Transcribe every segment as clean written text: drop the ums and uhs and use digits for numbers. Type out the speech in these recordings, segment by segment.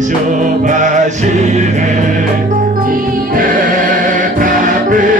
Jéhovah Jireh, il est appelé Jéhovah Jireh, il est appelé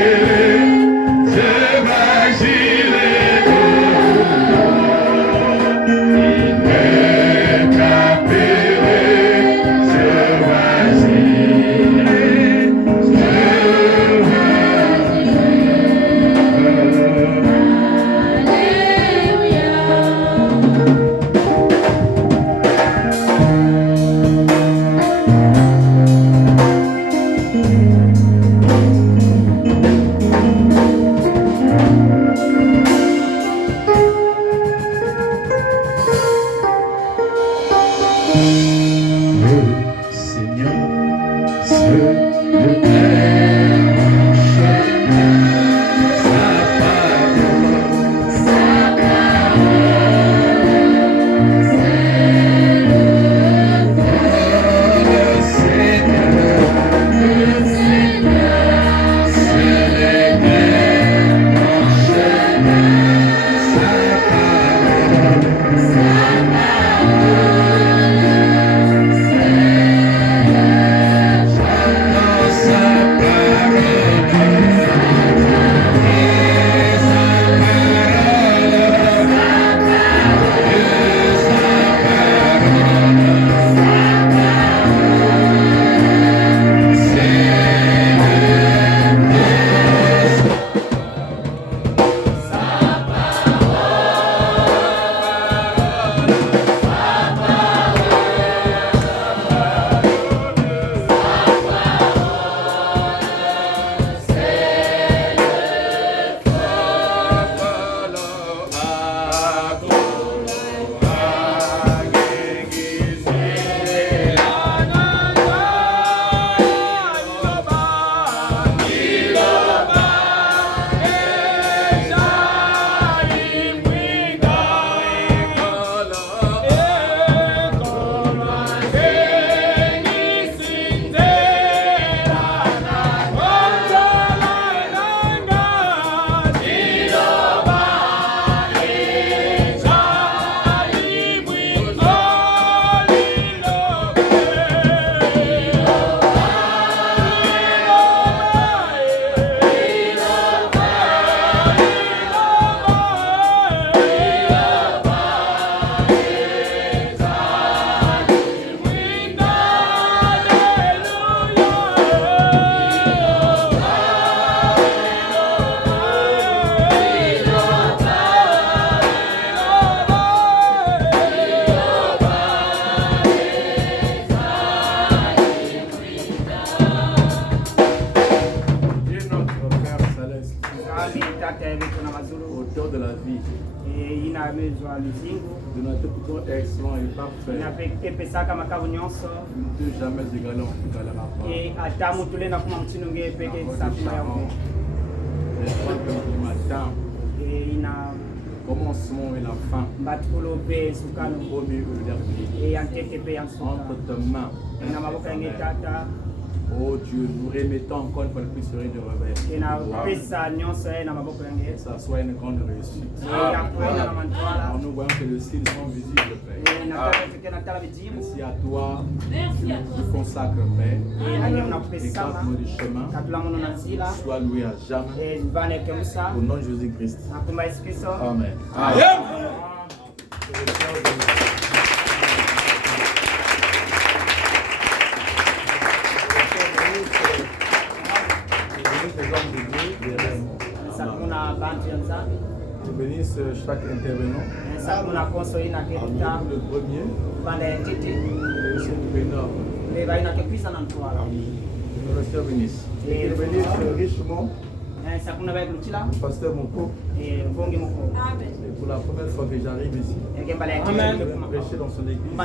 Jéhovah Jireh, auteur de la vie, de notre tout excellent et parfait, ne peut jamais égaler en égalera pas. Du matin, commencement et la fin, le premier et le dernier, entre tes mains. Oh Dieu, nous remettons encore une fois le plus serein de revers. Que ça soit une grande réussite. Nous voyons que les signes sont visibles, Père. Merci à toi. Merci à toi. Je consacre, Père. Écarte nos chemins. Sois loué à jamais. Au nom de Jésus-Christ. Amen. Je bénisse chaque intervenant. Le premier, monsieur Bénard. Le Seigneur bénisse. Je bénisse richement le pasteur Moko. Et pour la première fois que j'arrive ici, je vais prêcher dans son église.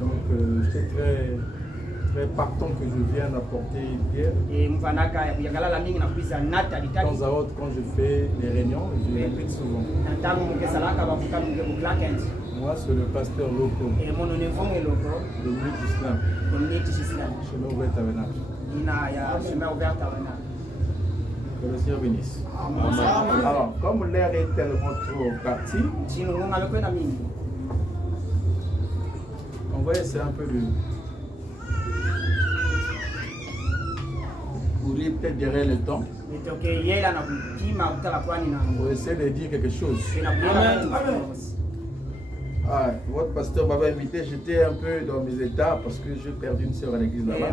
Donc, j'étais très partant que je vienne apporter une pierre. De temps à autre, quand je fais les réunions, je répète souvent. Moi, c'est le pasteur Loko. Dominique Islam. Chez Nouveau Tabernacle. Que le Seigneur bénisse. Alors, comme l'air est tellement trop parti, on va essayer un peu de courir peut-être derrière le temps. On va essayer de dire quelque chose. Ah, votre pasteur m'avait invité, j'étais un peu dans mes états parce que j'ai perdu une sœur à l'église là-bas.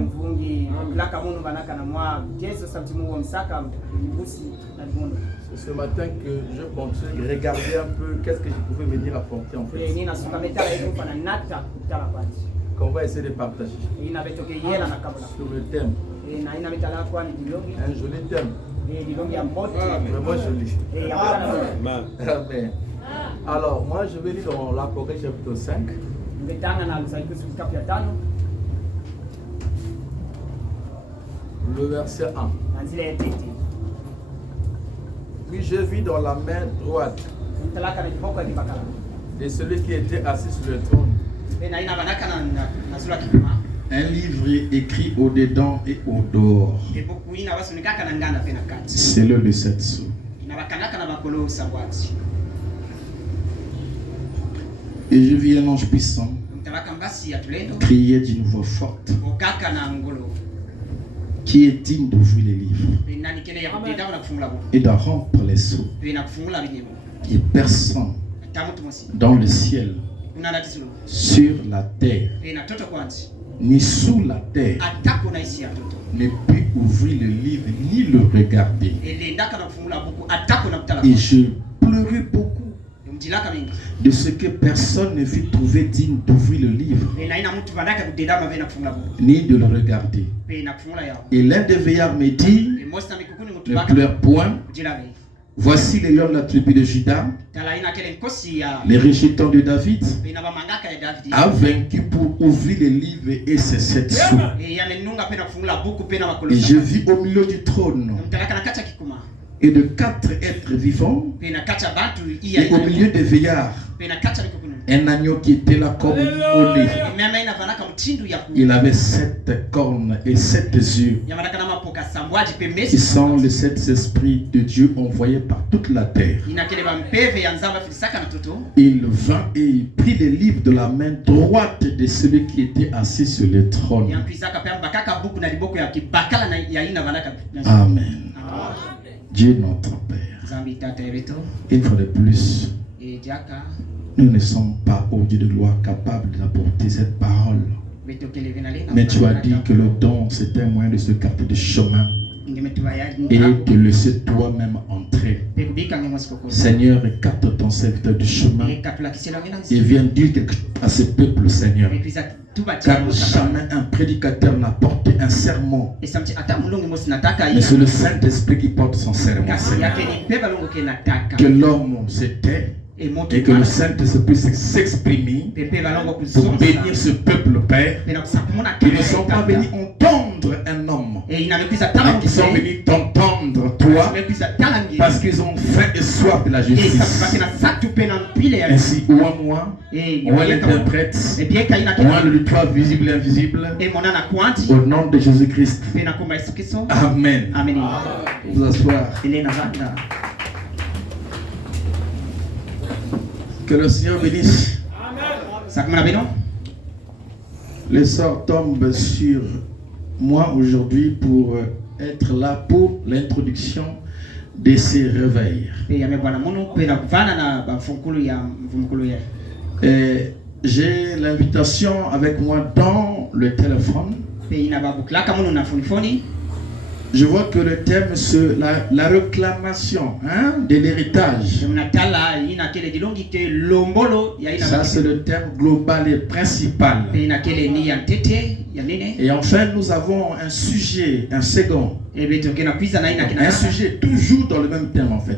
C'est ce matin que je pensais regarder un peu qu'est-ce que je pouvais venir apporter en fait. Qu'on va essayer de partager sur le thème. Un joli thème. Vraiment joli. Amen. Alors, moi je vais lire dans l'Apocalypse chapitre 5. Le verset 1. Puis je vis dans la main droite de celui qui était assis sur le trône un livre écrit au-dedans et au-dehors. C'est le 7 sous. Et je vis un ange puissant crier d'une voix forte qui est digne d'ouvrir les livres et d'en rompre les sceaux. Et personne dans le ciel, sur la terre, ni sous la terre ne peut ouvrir le livre ni le regarder. Et je pleurais beaucoup de ce que personne ne fut trouvé digne d'ouvrir le livre ni de le regarder. Et l'un des veillards me dit: ne pleure point. Voici les lions de la tribu de Juda, les rejetons de David, a vaincu pour ouvrir les livres et ses 7 sceaux. Et je vis au milieu du trône et de 4 êtres vivants, et au milieu des veillards, un agneau qui était là comme immolé. Il avait 7 cornes et 7 yeux, qui sont les 7 esprits de Dieu envoyés par toute la terre. Il vint et il prit les livres de la main droite de celui qui était assis sur le trône. Amen. Dieu notre Père, une fois de plus, nous ne sommes pas, au Dieu de gloire, capables d'apporter cette parole. Mais tu as dit que le don, c'est un moyen de se garder du chemin et de laisser toi-même entrer. Seigneur, écarte ton serviteur du chemin et viens dire quelque chose à ce peuple, Seigneur. Car jamais un prédicateur n'a porté un sermon, mais c'est le Saint-Esprit qui porte son sermon, Seigneur. Que l'homme se tait et que le Saint-Esprit s'exprime pour bénir ce peuple, Père, qui ne sont pas venus entendre un homme, mais qui sont venus t'entendre toi, parce qu'ils ont faim et soif de la justice. Ainsi, ou à moi, ou à l'interprète, ou à l'auditoire visible et invisible, au nom de Jésus-Christ. Amen. Vous asseoir. Que le Seigneur bénisse. Amen. Le sort tombe sur moi aujourd'hui pour être là pour l'introduction de ces réveils. J'ai l'invitation avec moi dans le téléphone. Je vois que le thème c'est la réclamation de l'héritage. Ça c'est le thème global et principal. Et enfin nous avons un sujet, un second. Un sujet toujours dans le même thème en fait.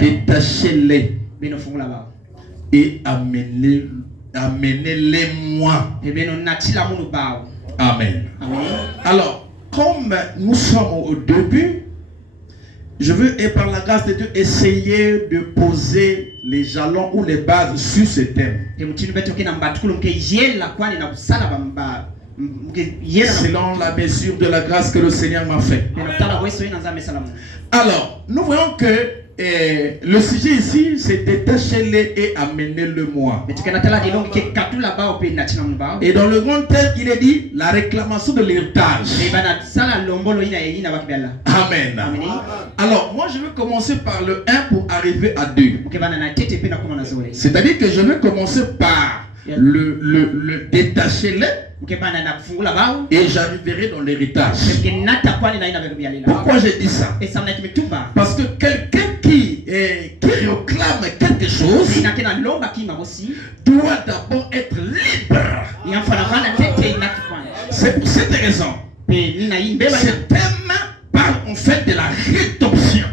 Détachez-les et amenez-les moi. Amen. Alors, comme nous sommes au début, je veux, et par la grâce de Dieu, essayer de poser les jalons ou les bases sur ce thème. selon la mesure de la grâce que le Seigneur m'a fait. Alors, nous voyons que le sujet ici, c'est détacher-les et amener-le-moi. Et dans le grand texte, il est dit la réclamation de l'héritage. Amen. Alors, moi, je vais commencer par le 1 pour arriver à 2. C'est-à-dire que je vais commencer par le détacher-les et j'arriverai dans l'héritage. Pourquoi j'ai dit ça? Parce que quelqu'un qui réclame quelque chose doit d'abord être libre. C'est pour cette raison. Ce thème parle en fait de la rédemption.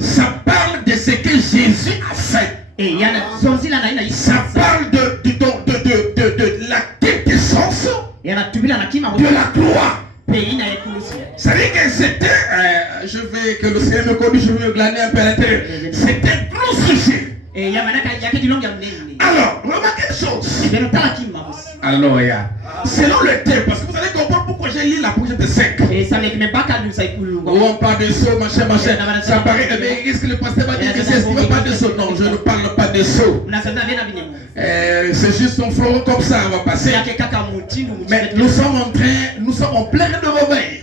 Ça parle de ce que Jésus a fait. Ça parle de la quintessence de la gloire. C'est-à-dire que c'était, je vais que le Seigneur me conduise, je vais me glaner un peu à l'intérieur. C'était un gros sujet. Alors, remarquez une chose. Alléluia. Selon le thème, parce que vous allez comprendre pourquoi j'ai lu la prochaine de 5. On parle de saut, machin. Ça paraît, mais qu'est-ce que le pasteur va dire que c'est ce pas de saut? Non, je ne parle pas de saut. C'est juste un flot comme ça, on va passer. Mais nous sommes en plein réveil.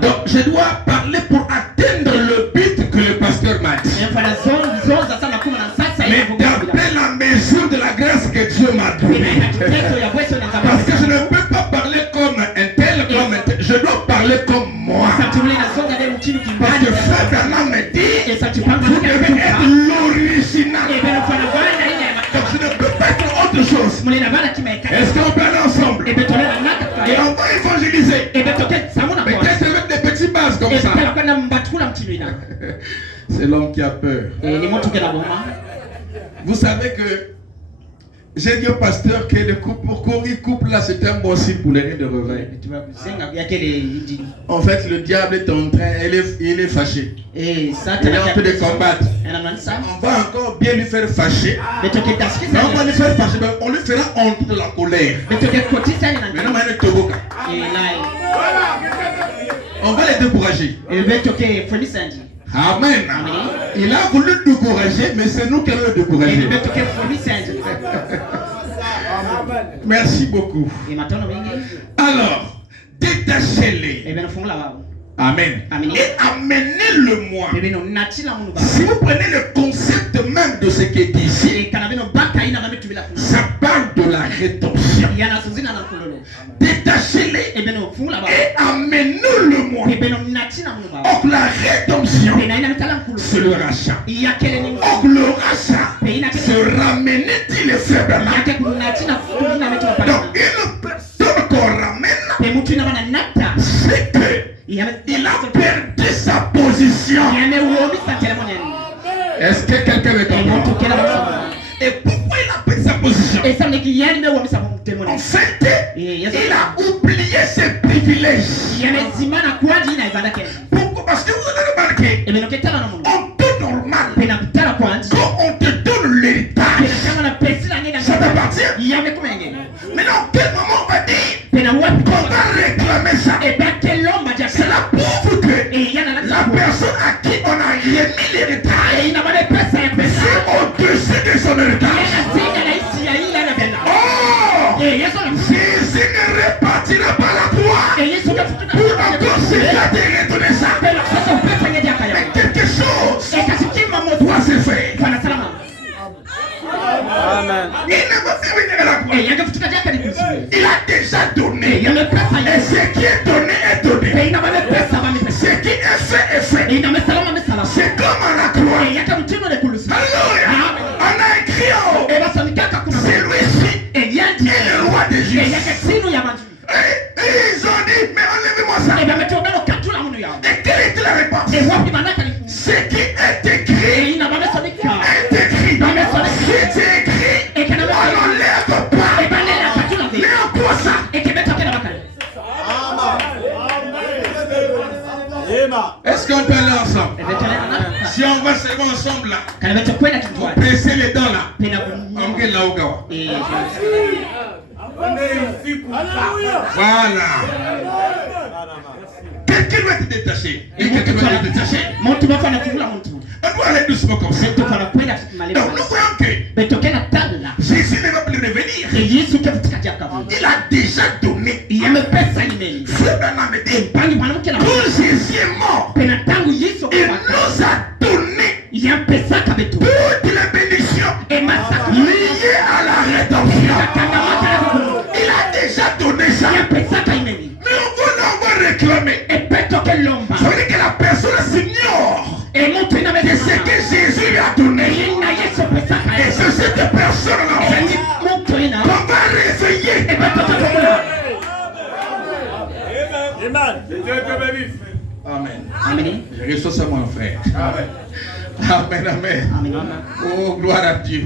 Donc, je dois parler pour atteindre le but que le pasteur m'a dit. Mais d'après la mesure de la grâce que Dieu m'a donnée. Parce que je ne peux pas parler comme un tel, je dois parler comme moi. Parce que Frère Branham me dit, vous devez être l'original. Donc je ne peux pas être autre chose. Est-ce qu'on peut aller ensemble? Et on va évangéliser. Peut-être avec des petites bases comme ça. C'est l'homme qui a peur. Vous savez que j'ai dit au pasteur que le couple là, c'était un bon signe pour les rites de réveil. En fait, le diable est en train, il est fâché. Il est en train de combattre. On va encore bien lui faire fâcher. Mais on va lui faire fâcher, mais on lui fera honte de la colère. Maintenant, on va les décourager. Amen. Il a voulu nous décourager, mais c'est nous qui allons le décourager. Merci beaucoup. Alors, détachez-les. Amen. Et amenez-le-moi. Si vous prenez le concept même de ce qui est ici, ça parle de la rédemption. Détachez-les et amenez-le-moi. Or la rédemption, c'est le rachat. Or le rachat, se ramener-t-il les faibles? Donc une personne qu'on ramène, c'est que il a perdu sa position. Est-ce que quelqu'un me comprend? Et pourquoi il a perdu sa position? En fait, il a oublié ses privilèges. Pourquoi? Parce que vous avez remarqué, en temps normal, quand on te donne l'héritage, ça t'appartient. Mais dans quel moment on va dire qu'on va réclamer ça? C'est la pauvre que la personne à qui on a remis l'héritage, c'est au-dessus de son héritage. Oh! Jésus ne répartira pas la gloire pour encore se garder retourner ça. Mais quelque chose doit se faire. Amen. Il ne va pas venir à la gloire. Il a déjà donné. Et ce qui est donné est donné. Ce qui est fait est fait. C'est comme à la croix. Alléluia. On a écrit en haut, c'est lui-ci est le roi des Juifs. Et ils ont dit, mais enlevez-moi ça. Et quelle était la réponse? Ce qui est écrit est écrit. Si c'est écrit, on n'enlève pas. Mais en quoi ça? Est-ce qu'on peut aller ensemble? Si on va seulement ensemble là, presser les dents là, on va là au gawa. On est ici pour ça. Voilà. Quelqu'un doit être détaché. Et quelqu'un doit être détaché. On doit aller doucement comme ça. Donc nous voyons que Jésus ne va plus revenir. Il a déjà donné. Frère Branham dit, quand Jésus est mort, il nous a donné toutes les bénédictions liées à la rédemption. Il a déjà donné ça. Mais on va réclamer. Ça veut dire que la personne s'ignore de ce que Jésus lui a donné. Et c'est cette personne-là qu'on va réveiller. Amen. Amen. Je reçois ça, mon frère. Amen, amen. Oh, gloire à Dieu.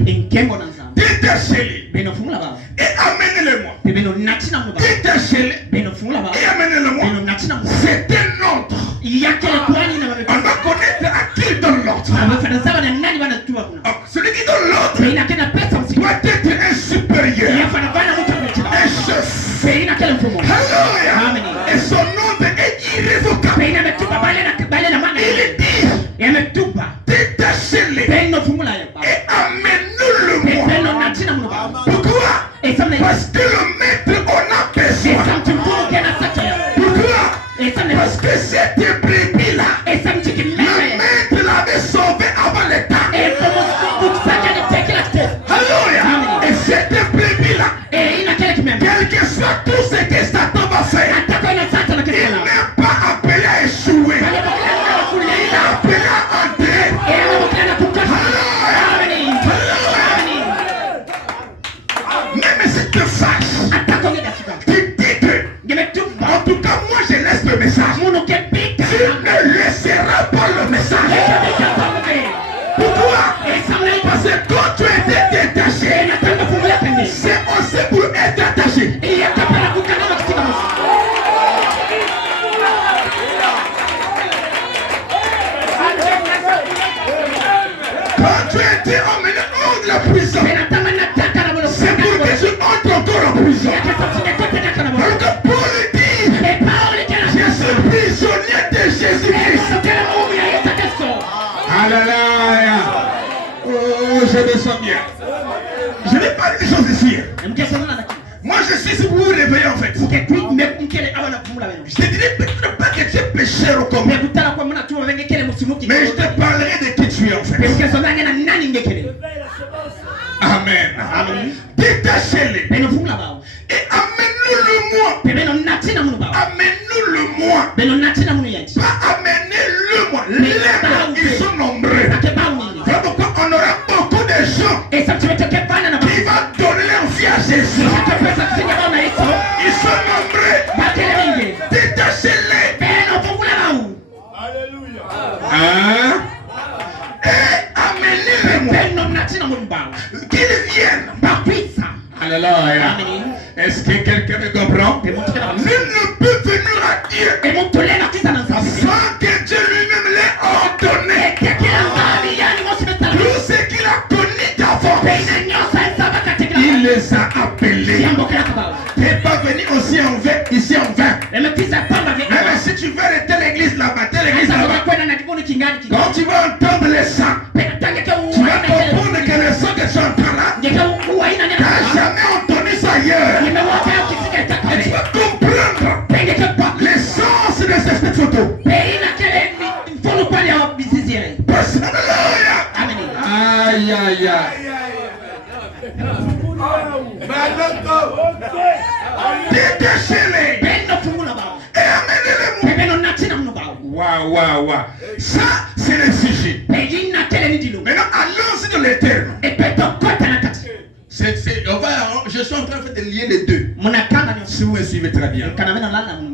Détachez-les et amenez-le-moi. Détachez-les et amenez-le-moi. C'est un ordre. On va connaître à qui il donne l'ordre. Celui qui donne l'ordre doit être un supérieur, un chef. Alléluia. Et son nom est irrévocable. Il dit, détachez-les et amenez-le-moi. Pourquoi? Parce que le maître en a besoin. Pourquoi? Parce que cette brebis-là, le maître l'avait sauvé avant le temps. Alléluia. Et cette brebis-là, quel que soit tout ce que Satan va faire, il n'est pas appelé à échouer. Il est appelé à entrer. Même si tu fâches, tu dis que, en tout cas, moi je laisse le message. Tu ne laisseras pas le message. Pourquoi? Parce que quand tu étais détaché, c'est aussi pour être attaché. Quand tu étais emmené hors de la prison, c'est pour que tu entres encore en prison. Alors que Paul dit, je suis prisonnier de Jésus-Christ. Alléluia. Oh, je me sens bien. Je vais parler des choses ici. Moi, je suis ici pour vous réveiller en fait. Je te dirais peut-être pas que tu es pécheur ou comme moi. Mais je te parlerai de qui tu es en fait. Amen. Détachez-les. Et amène-nous-le-moi. Amène-nous-le-moi. Pas amenez-le-moi. Ils sont nombreux. Voilà pourquoi on aura beaucoup de gens qui vont donner leur vie à Jésus. Ils sont nombreux. Détachez-les. Alléluia. Hein? Et amenez-les-moi. Qu'ils viennent. Alléluia. Est-ce que quelqu'un me comprend? Nul ne peut venir à Dieu sans que Dieu lui-même l'ait ordonné. Tout ce qu'il a connu d'avance, il les a appelés. Tu n'es pas venu aussi en vain, ici en vain. Même si tu veux arrêter l'église là-bas, quand tu vas entendre le sang, tu vas comprendre que le sang que tu entends là, tu n'as jamais entendu ça ailleurs. Et tu vas comprendre l'essence de cette photo. Aïe, aïe, aïe. Détachez-les et amenez-les-moi. Waouh, waouh, waouh. Ça, c'est le sujet. Maintenant, allons-y dans les termes. Je suis en train de lier les deux. Si vous me suivez très bien.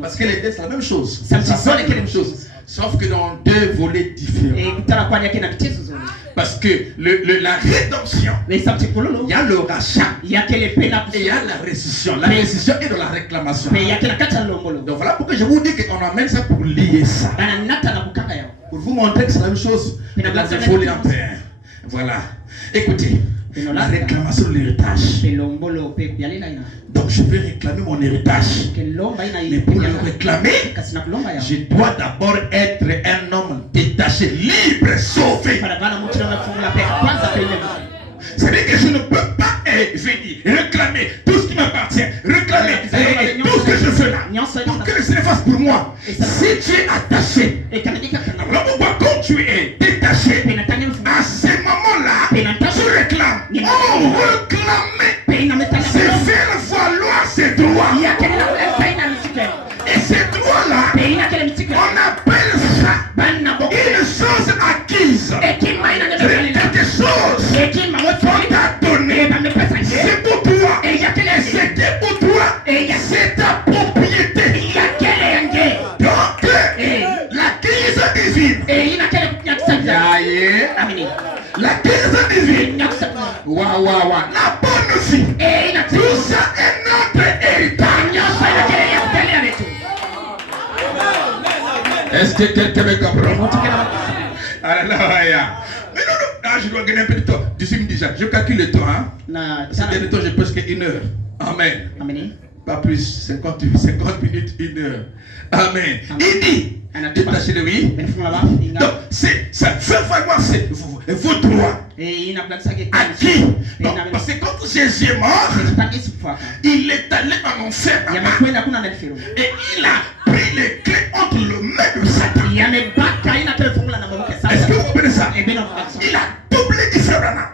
Parce que les deux, c'est la même chose. Ça fait la même chose. Sauf que dans deux volets différents. Parce que la rédemption, il y a le rachat et il y a la restitution. La restitution est dans la réclamation. Donc voilà pourquoi je vous dis qu'on amène ça pour lier ça. Pour vous montrer que c'est la même chose. Dans le volet en paix. Voilà. Écoutez, la réclamation de l'héritage. Donc je vais réclamer mon héritage. Mais pour le réclamer, je dois d'abord être un homme détaché, libre, sauvé. C'est-à-dire que je ne peux pas venir réclamer tout ce qui m'appartient, réclamer tout ce que je fais là, pour que le Seigneur fasse pour moi. Si tu es attaché, quand tu es détaché, à ce moment-là, tu réclames. Oh, réclamer, c'est faire valoir ses droits. Et ces droits-là, on appelle ça une chose acquise. Quelque chose qu'on t'a donné. C'est pour toi. C'était pour toi. C'est ta propriété. Donc, l'acquise divine. La crise divine. La bonne vie. Tout ça est notre héritage. Est-ce que quelqu'un me comprend? Alléluia. Mais non, je dois gagner un peu de temps. D'ici déjà, je calcule le temps. C'est dernier temps, je pose qu'une heure. Amen. Pas plus, 50 minutes, 1 heure. Amen. Il dit, détachez le oui. Donc, c'est ça, faire valoir vos droits. À qui? Donc, parce que quand Jésus est mort, il est allé en enfer. Et il a pris les clés entre le mains de Satan. Est-ce que vous comprenez ça? Il a doublé les frères d'Anam.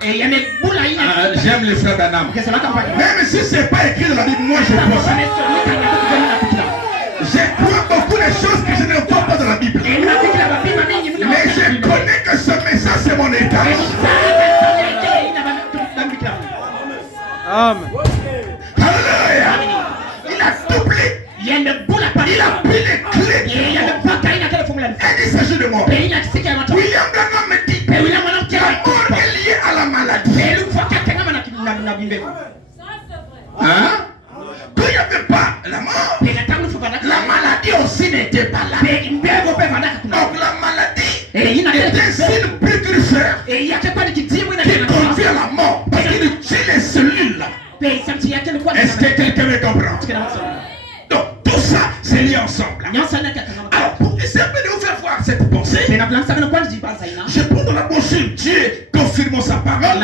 J'aime les frères d'Anam. Même si ce n'est pas écrit dans la Bible, moi je crois ça. Je crois beaucoup les choses que je ne vois pas dans la Bible. Mais je connais que ce message c'est mon état. Amen. Alléluia. Il a doublé. Il a pris les clés. Et il s'agit de moi. William Branham me dit que la mort est liée à la maladie. Hein? Quand il n'y avait pas la mort, la maladie aussi n'était pas là. Donc la maladie est un signe précurseur qui conduit à la mort parce qu'il tue les cellules. Est-ce que quelqu'un me comprend? Donc tout ça c'est lié ensemble. Alors pour essayer de vous faire voir cette pensée, je prends dans la brochure Dieu confirmant sa parole.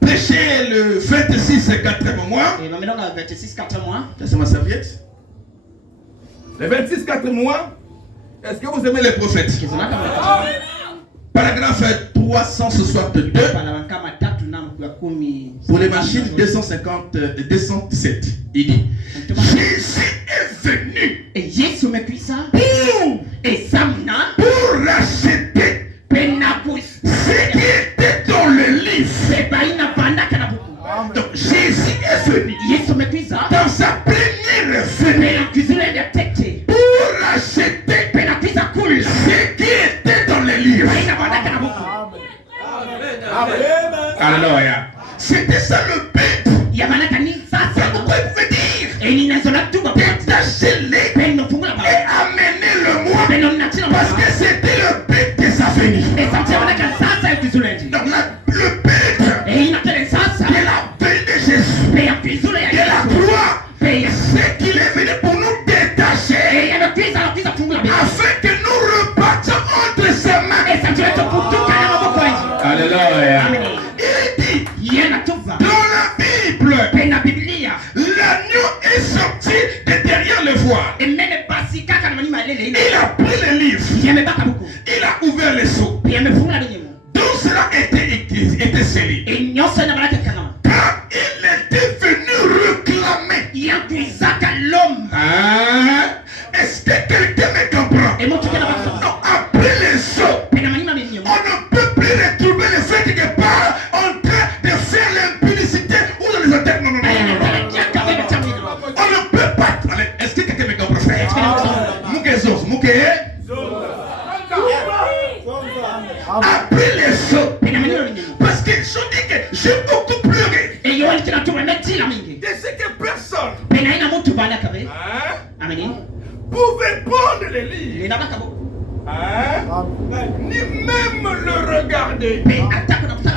Prêcher le 26 4e mois. C'est ma serviette. Le 26 4 mois. Est-ce que vous aimez les prophètes? Paragraphe 362. Pour les machines 217. Il dit Jésus est venu pour racheter ce qui était dans le livre. Donc Jésus est venu dans sa première venue pour racheter ce qui était dans le livre. Alléluia. C'était ça le but. C'est pourquoi il pouvait dire détachez-les et amenez-le-moi. Parce que c'était le but de sa venue. Donc le but de la venue de Jésus, de la croix, c'est qu'il est venu pour nous détacher afin que nous repartions entre ses mains. Alléluia. Il dit dans la Bible, l'agneau est sorti de derrière le voile. Il a pris le livre. Il a ouvert les seaux. Donc cela était scellé. Quand il était venu réclamer est-ce que quelqu'un me comprend? Non, après les seaux, on ne peut plus retrouver le fait quelque part en train de faire l'impudicité ou dans les attaques. Non. On ne peut pas. Est-ce que quelqu'un me comprend? Après les seaux, parce que je dis que j'ai beaucoup pleuré de ce que personne pouvait prendre les livres Ni même le regarder.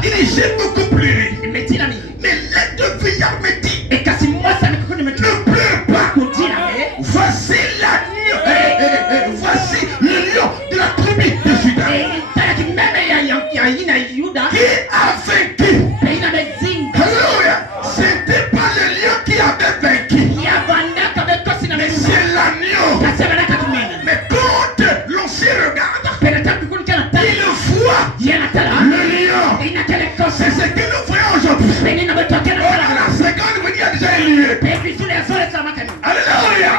Il dit, j'ai beaucoup pleuré. Mais l'aide de vieillard me dit, ne pleure pas. Voici l'agneau. Voici le lion de la tribu de Juda. Qui a vaincu. Alléluia. C'était pas le lion qui avait vaincu. Mais c'est l'agneau. Mais quand l'on s'y regarde, il voit le lion. C'est ce que nous voyons aujourd'hui. La seconde venue a déjà eu lieu. Alléluia.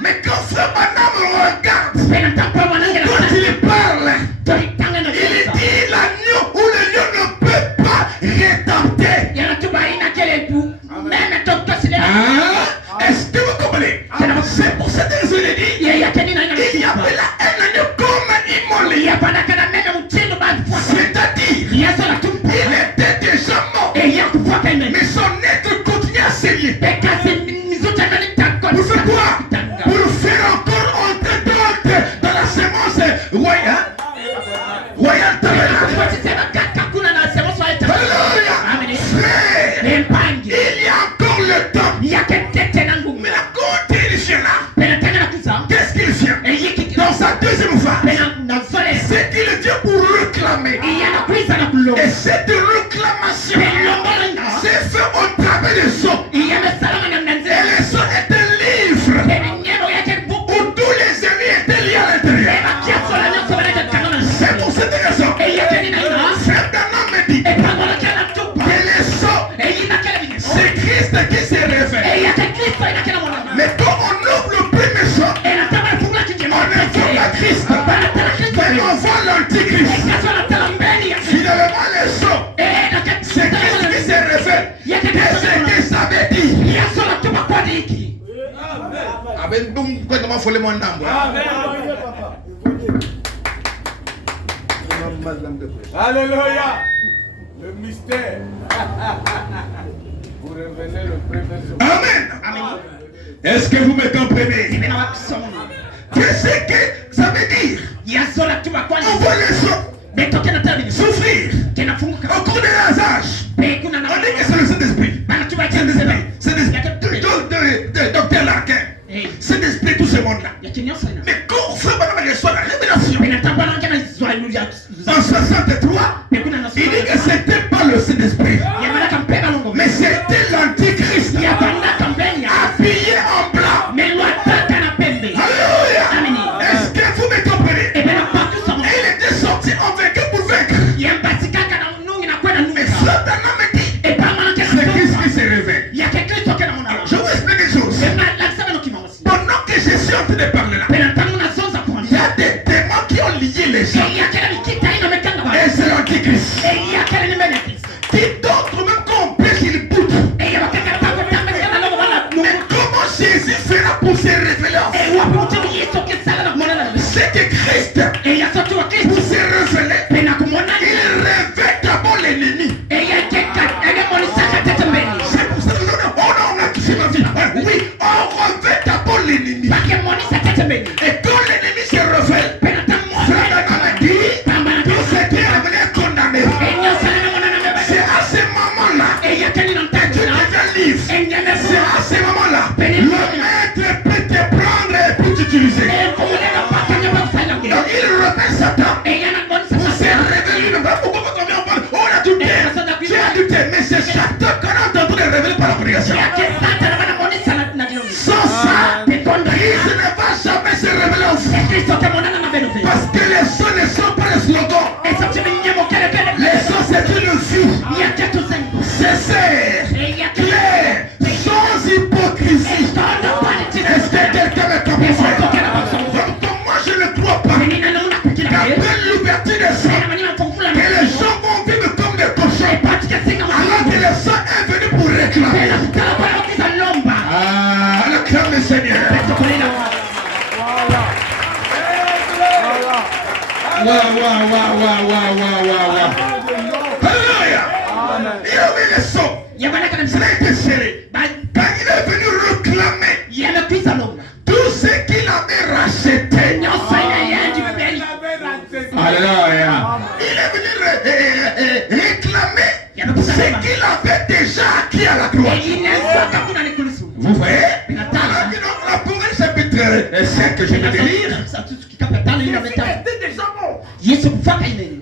Mais quand frère Branham regarde, quand il parle, il dit l'agneau ou le lion ne peut pas rédempter. Est-ce que vous comprenez? C'est pour cette raison qu'il dit, il y appelle un agneau comme immolé. C'est-à-dire, il était déjà mort. Mais son être continue à saigner. Pour faire quoi? Pour faire encore entrer dans la semence royale. Royale tabernacle. Alléluia. Frère, il y a encore le temps. Mais la continuation là, qu'est-ce qu'il vient? Dans sa deuxième phase, c'est qu'il vient pour réclamer. Et cette réclamation s'est faite au travers des sceaux. Et les sceaux est un livre où tous les ennemis étaient liés à l'intérieur. C'est pour cette raison. Frère Branham me dit que les sceaux, c'est Christ qui se révèle. Mais quand on ouvre le premier sceau, on invoque la Christ. Mais on voit l'antichrist. Finalement, les sceaux, c'est Christ qui se révèle. Et c'est ce que ça veut dire. Amen. Alléluia. Le mystère. Vous révélez le premier. Amen. Est-ce que vous me comprenez? Qu'est-ce que ça veut dire? On voit les sceaux souffrir au cours des âges. On dit que c'est le Saint-Esprit. C'est Docteur Larkin. Saint-Esprit, tout ce monde-là. Mais quand Frère Branham reçoit la révélation en 63, il dit que c'était pas le Saint-Esprit, mais c'était l'Antichrist habillé en blanc. Alléluia. Est-ce que vous me comprenez? Il était sorti en vainqueur pour vaincre. Mais Frère Branham me dit, c'est Christ qui se révèle. Alors, je vous explique une chose. Pendant que je suis en train de parler là, il y a des démons qui ont lié les gens. Et c'est l'Antichrist. Qui d'autres même complètent qu'ils boutent. Mais comment Jésus fera pour se révéler en soi? C'est que Christ, pour se révéler, il révèle d'abord l'ennemi. C'est pour ça que on a touché ma vie. Oui, on révèle d'abord l'ennemi. Et quand l'ennemi se révèle, Frère Branham a dit, tout ce qui est revenu est condamné. C'est à ce moment-là que tu deviens libre. C'est à ce moment-là le maître peut te prendre et pour t'utiliser. Donc il repère Satan pour se révéler. Pourquoi on parle? On a tout dit. Tu as douté, mais c'est Satan qu'on a entendu révéler par la prédication. Sans ça, Christ ne va jamais se révéler en vous. Parce que les sons ne sont pas des slogans. Les sons c'est une vie. C'est sincère, clair, sans hypocrisie. Est-ce que quelqu'un me comprend? Donc moi je ne crois pas qu'après l'ouverture des sons, que les gens vont vivre comme des cochons, alors que le sang est venu pour réclamer. Acclame le Seigneur. Alléluia. Il a mis les sons. Cela a été scellé. Quand il est venu réclamer tout ce qu'il avait racheté. qu'il avait déjà acquis à la croix. Vous voyez? La Proverbe chapitre 5 que je vais lire. Il était déjà mort.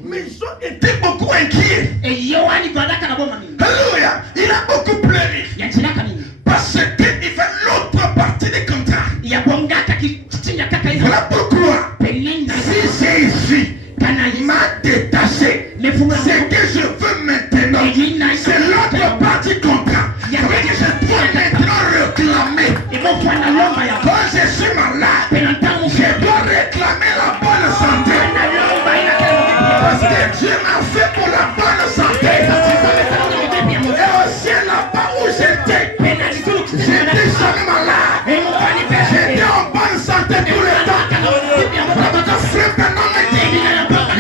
Mais Jean était beaucoup inquiet. Alléluia. Il a beaucoup pleuré. Parce qu'il fait l'autre partie des contrats. Voilà pourquoi, si Jésus m'a détaché, ce que je veux maintenant, c'est l'autre partie du contrat. Que je dois maintenant réclamer. Quand je suis malade, je dois réclamer la bonne santé. Parce que Dieu m'a fait pour la bonne santé. Et aussi là-bas où j'étais jamais malade. J'étais en bonne santé tout le temps.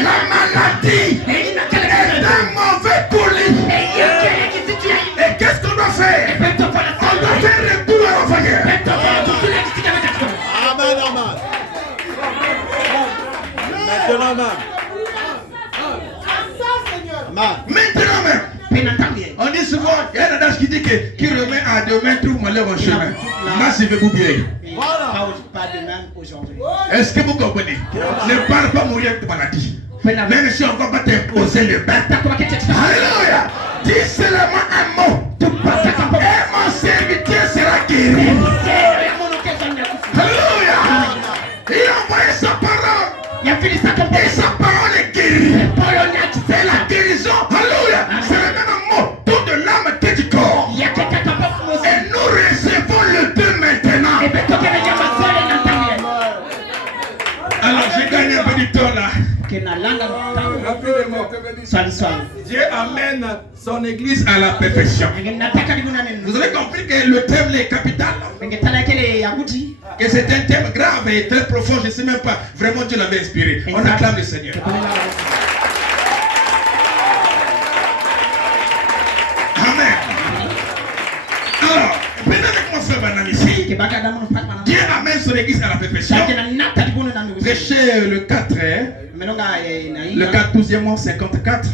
La maladie est un mauvais colis. Et qu'est-ce qu'on doit faire? On doit faire retour à la Seigneur. Amen, amen. Maintenant même. Maintenant même. On dit souvent, il y a un adage qui dit que qui remet à demain trouve malheur en chemin. Moi, je vais vous bien. Est-ce que vous comprenez? Ne parle pas mourir de maladie. Même si on ne va pas t'imposer le bain. Alléluia. Dis seulement un mot. Et mon serviteur sera guéri. Alléluia. Il a envoyé sa parole. Et sa parole est guérie. C'est la guérison. Alléluia. C'est le même mot. Tout de l'âme et du corps. Et nous recevons le deux maintenant. Alors j'ai gagné un peu du temps là. Dieu amène son église à la perfection. Vous avez compris que le thème est capital. Que c'est un thème grave et très profond. Je ne sais même pas. Vraiment Dieu l'avait inspiré. On acclame le Seigneur. Amen. Alors, maintenant avec mon frère Banam ici, Dieu amène son église à la perfection. Prêchez le 4, le 14e 54,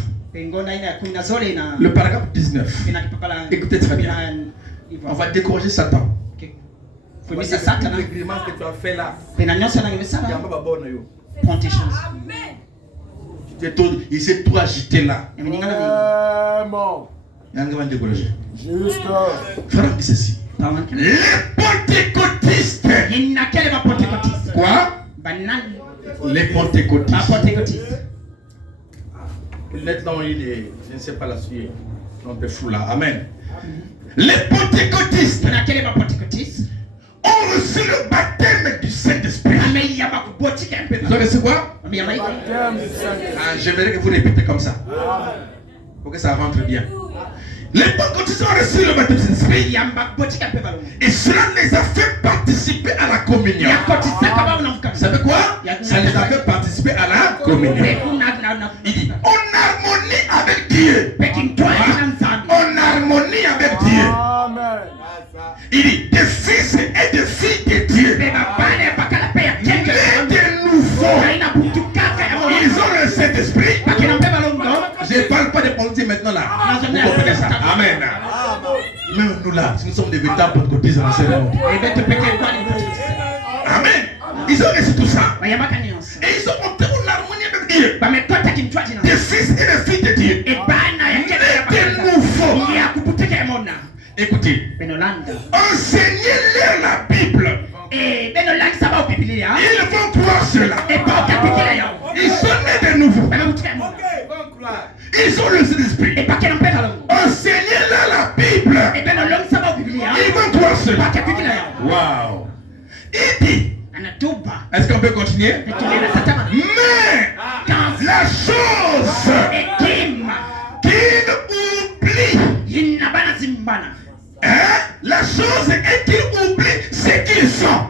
le paragraphe 19. Écoutez très bien. On va décourager Satan. Les grimaces que tu as fait là, il s'est tout agité là. Juste. Frère, dit ceci. Les pentecôtistes. Quoi? Les pentecôtistes. Maintenant, je ne sais pas la suite. On est fou là. Amen. Les pentecôtistes ont reçu le baptême du Saint-Esprit. Vous avez reçu quoi? J'aimerais que vous répétez comme ça. Pour que ça rentre bien. Les pentecôtistes ont reçu le baptême du Saint-Esprit. Et cela les a fait participer à la communion. Vous savez quoi? Ça les a fait participer à la communion. Il dit, en harmonie avec Dieu. En harmonie avec Dieu. Amen. Il dit, des fils et des filles de Dieu. Nés de nouveau. Ils ont le Saint-Esprit. Je ne parle pas des politiques maintenant là. Vous comprenez ça? Amen. Même nous là, si nous sommes des véritables pentecôtistes dans le Seigneur. Amen. Ils ont reçu tout ça. Et ils ont monté en harmonie avec Dieu. Des fils et des filles de Dieu. Nés de nouveau. Écoutez, enseignez-leur la Bible. Ils vont croire cela. Ils sont nés de nouveau. Ils ont le Saint-Esprit. Enseignez-leur la Bible. Ils vont croire cela. Wow. Il dit, est-ce qu'on peut continuer? Mais la chose qu'il oublie, la chose est qu'ils oublient ce qu'ils sont.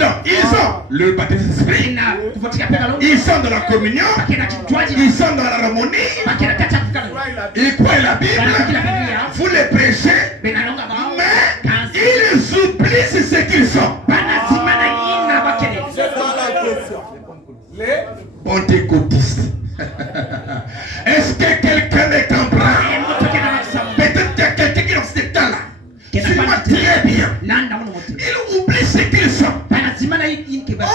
Donc, ils ont le baptême de l'Esprit. Ils sont dans la communion. Ils sont dans l'harmonie. Ils croient la Bible. Vous les prêchez. Mais ils oublient ce qu'ils sont. Les pentecôtistes. Est-ce que quelqu'un est en ce qu'ils sont. Oh,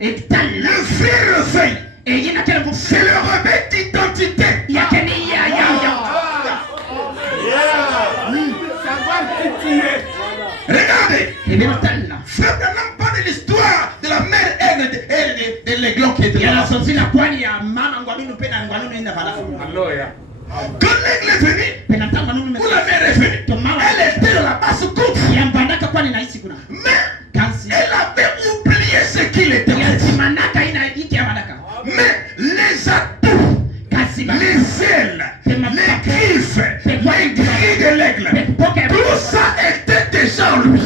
Et le vrai réveil, c'est le réveil d'identité. Regardez, frère Branham parle de l'histoire de la mère et de l'aiglon qui était là. Quand l'aigle est venu, ou la mère est venue, elle était dans la basse cour. Mais elle avait oublié ce qu'il était. Mais les atouts, les ailes, les griffes, les grilles de l'aigle, tout ça était déjà en lui.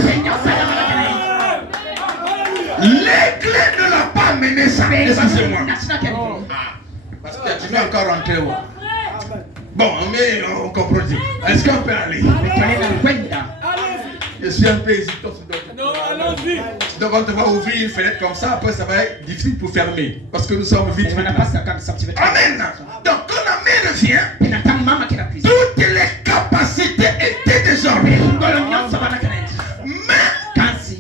L'aigle ne l'a pas mené ça. Excusez-moi. Parce que tu vas encore rentrer où? Bon, mais on comprend. Est-ce qu'on peut aller? Je suis un peu hésitant. Non, allons-y. Donc on va ouvrir une fenêtre comme ça, après ça va être difficile pour fermer. Parce que nous sommes vite. Amen. Donc quand la mère vient, toutes les capacités étaient déjà là. Mais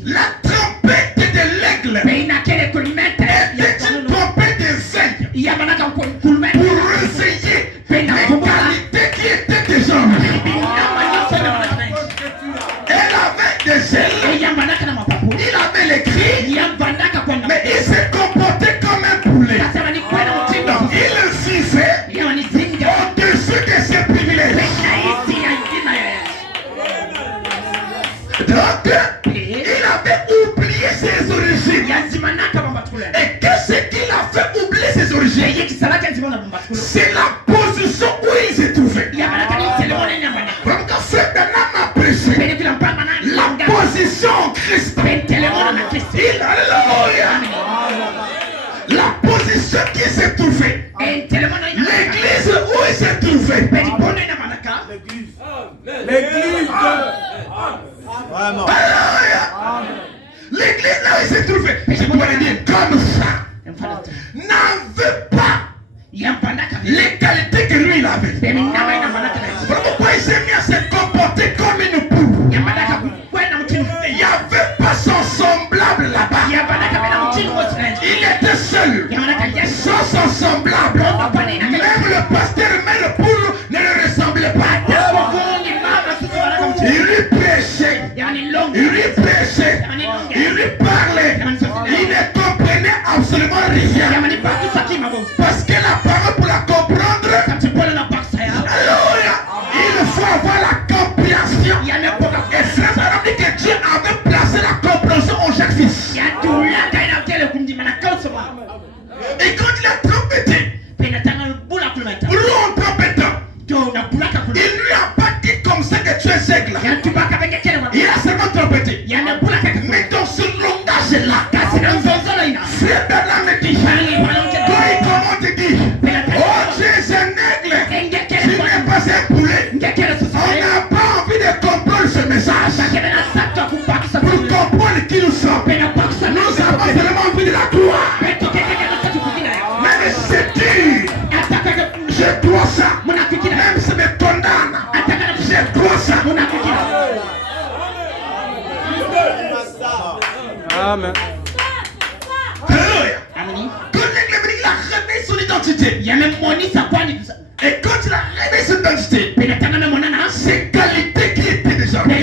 la trompette de l'aigle était une trompette de veille pour réveiller les qualités qui étaient déjà là. Elle avait des ailes, il avait les cris, mais il s'est comporté comme un poulet. Donc il vivait au-dessus de ses privilèges. Donc il avait oublié ses origines. Et qu'est-ce qu'il a fait oublier ses origines? C'est la position où il s'est trouvé. Comme quand Frère Branham a prêché la position en Christ. Alléluia. La position qui s'est trouvée. L'église où il s'est trouvé. L'église. Vraiment. Alléluia. L'église là où il s'est trouvé. Je dois le dire comme ça. N'en veut pas les qualités que lui il avait. Pourquoi il s'est mis à se comporter comme une poule? Il n'y avait pas son semblable là-bas. Il était seul. Sans son semblable. Même le pasteur, même le poule ne le ressemblait pas. Il lui prêchait. Il lui prêchait. Il lui parlait. Il ne comprenait absolument rien. Parce que la parole pour la comprendre, alléluia, il faut avoir la compréhension. Et frère Branham dit que Dieu avait placé la compréhension en chaque fils. Et quand il a trompé, en trompettant, il ne lui a pas dit comme ça que tu es aigle. Il a seulement trompé. Mais dans ce langage-là, Frère Branham me dit, quand il commence à dire, oh tu es un aigle, tu n'es pas un poulet. On n'a pas envie de comprendre ce message. Pour comprendre qui nous sommes, nous avons seulement envie de la gloire. Mais c'est dur. Je dois ça. Même si me condamne, je dois ça. Amen. Alléluia. Quand l'aigle il a réveillé son identité. Et quand il a réveillé son identité, ses qualités qui étaient déjà là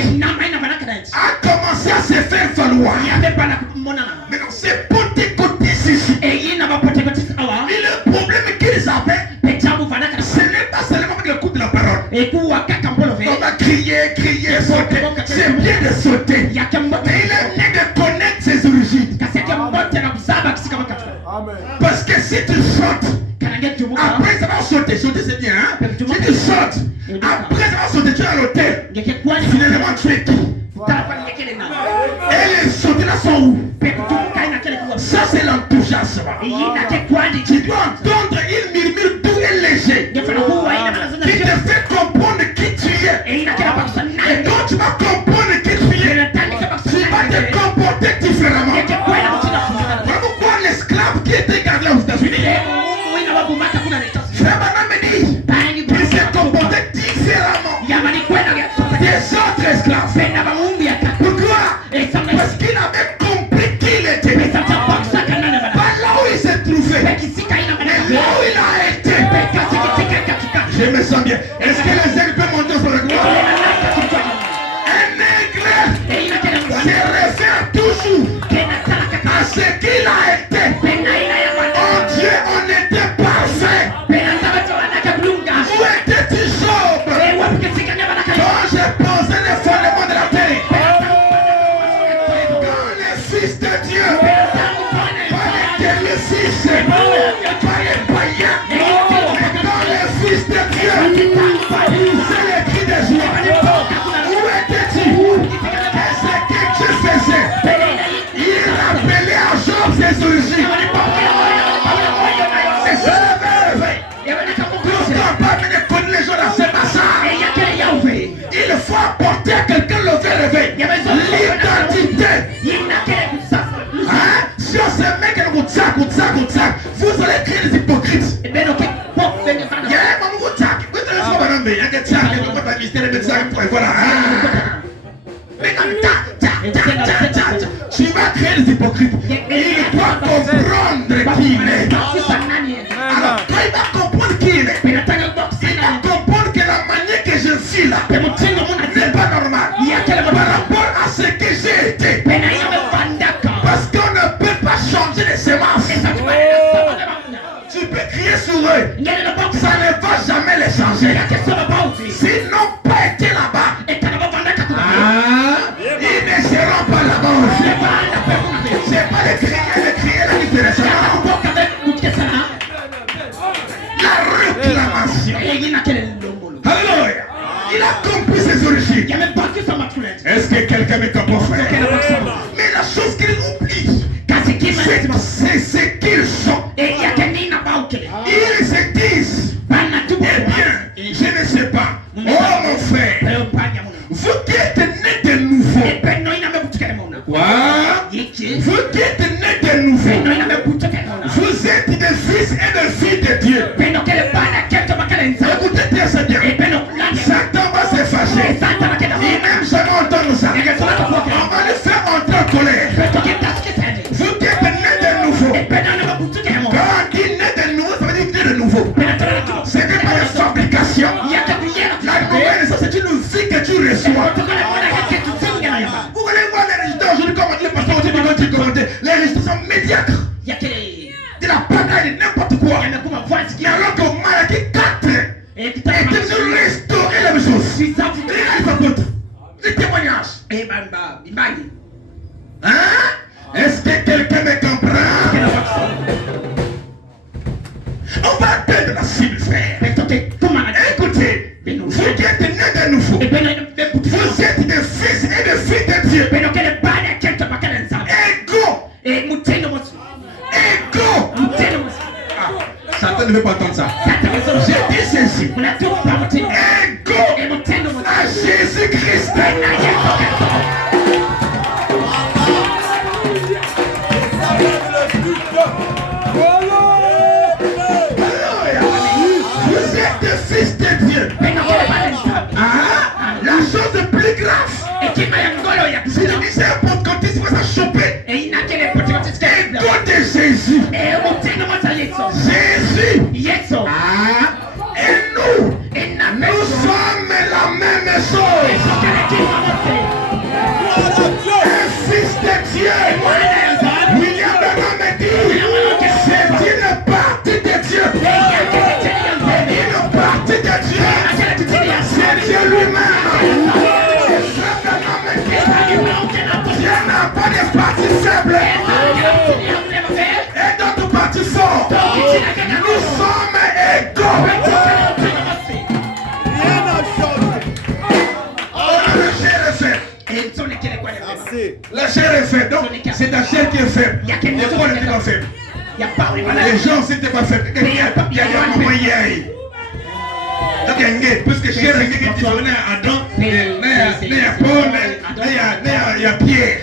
a commencé à se faire valoir. Maintenant c'est Pentecôtiste ici. Et le problème qu'ils avaient, ce n'est pas seulement avec le coup de la parole. On va crier, sauter. C'est bien de sauter. Mais il est bien de connaître ses origines. Parce que si tu sautes, après ça va sauter c'est bien, hein? Si tu sautes, après ça va sauter, tu es à l'hôtel. Finalement tu es qui? Et les sautés là sont où? Ça c'est l'enthousiasme. Tu dois entendre, il murmure doux et léger. Qui te fait comprendre qui tu es. Et quand tu vas comprendre qui tu es, tu vas te comporter différemment. Voilà pourquoi l'esclave qui était gardé aux États-Unis, Frère Branham me dit, il s'est comporté différemment des autres esclaves. Pourquoi? Parce Parce qu'il avait compris qui il était. Pas là où il s'est trouvé. Mais là où il a été. Je me sens bien. Est-ce que les aigles peuvent monter sur le gloire? Un aigle se réfère toujours à ce qu'il a été. En Dieu, on était parfait. Où était-il Job? Quand j'ai posé les fondements de la terre. Quand les fils de Dieu, pas les fils, pas les païens, mais quand les fils de Dieu, c'est les cris de joie. Où était-il? Qu'est-ce que Dieu faisait? Il rappelait à Job ses origines. C'est ça le réveil. Pourtant, parmi les connus les gens dans ce massacre, il faut apporter à quelqu'un le vrai réveil. L'identité. Hein? Si on se met que vous allez créer des hypocrites. Voilà. Tu vas créer des hypocrites. Il doit comprendre qui il est. Alors, quand il va comprendre qui il est, il va comprendre que la manière que je vis là n'est pas normale par rapport à ce que j'ai été. Parce qu'on ne peut pas changer les semences. Tu peux crier sur eux, ça ne va jamais les changer. S'ils n'ont pas été là-bas, ils ne seront pas là-bas. C'est pas les crier la libération. La réclamation. Alléluia. Il a compris ses origines. Est-ce que quelqu'un me comprend, frère? Mais la chose qu'il oublie, c'est ce qu'ils sont. Ils se disent, eh bien, je ne sais pas. Oh mon frère, vous qui êtes nés de nouveau. Quoi? Vous qui êtes nés de nouveau, vous êtes des fils et des filles de Dieu. Écoutez bien ça bien. Satan va se fâcher. Il n'aime jamais entendre ça. On va le faire entrer en colère. Vous qui êtes nés de nouveau. Quand on dit né de nouveau, ça veut dire né de nouveau. Ce n'est pas une fabrication. La nouvelle naissance, c'est une vie que tu reçois. Vous allez voir les résultats aujourd'hui, comme on dit, les pasteurs ont dit commenter. Les résultats sont médiocres. De la pagaille, de n'importe quoi. Mais alors que Malachie 4 est venu restaurer la même chose. Les témoignages. Hein? Est-ce que quelqu'un me comprend? On va atteindre la cible, frère. Écoutez, vous qui êtes nés de nouveau, vous êtes des fils et des filles de Dieu. Égaux. Satan ne veut pas entendre ça. J'ai dit ceci. Égaux à Jésus-Christ. Vous êtes des fils de Dieu. La chose plus grave, c'est que c'est un pentecôtiste qui va s'en choper. Égaux de Jésus. Jésus. Et nous sommes la même chose. Un fils de Dieu. William Branham me dit, c'est une partie de Dieu. Une partie de Dieu. C'est Dieu lui-même. Dieu n'a pas de partie faible et d'autres parties fortes. Nous sommes égaux. Rien n'a changé. La chair est faible. La chair est faible. Donc c'est la chair qui est faible. Et pourquoi elle n'est pas faible? Les gens c'était pas faible. Il y a un moment hier. Donc puisque chair est qui dit on est à Adam, il y a Paul, il y a Pierre.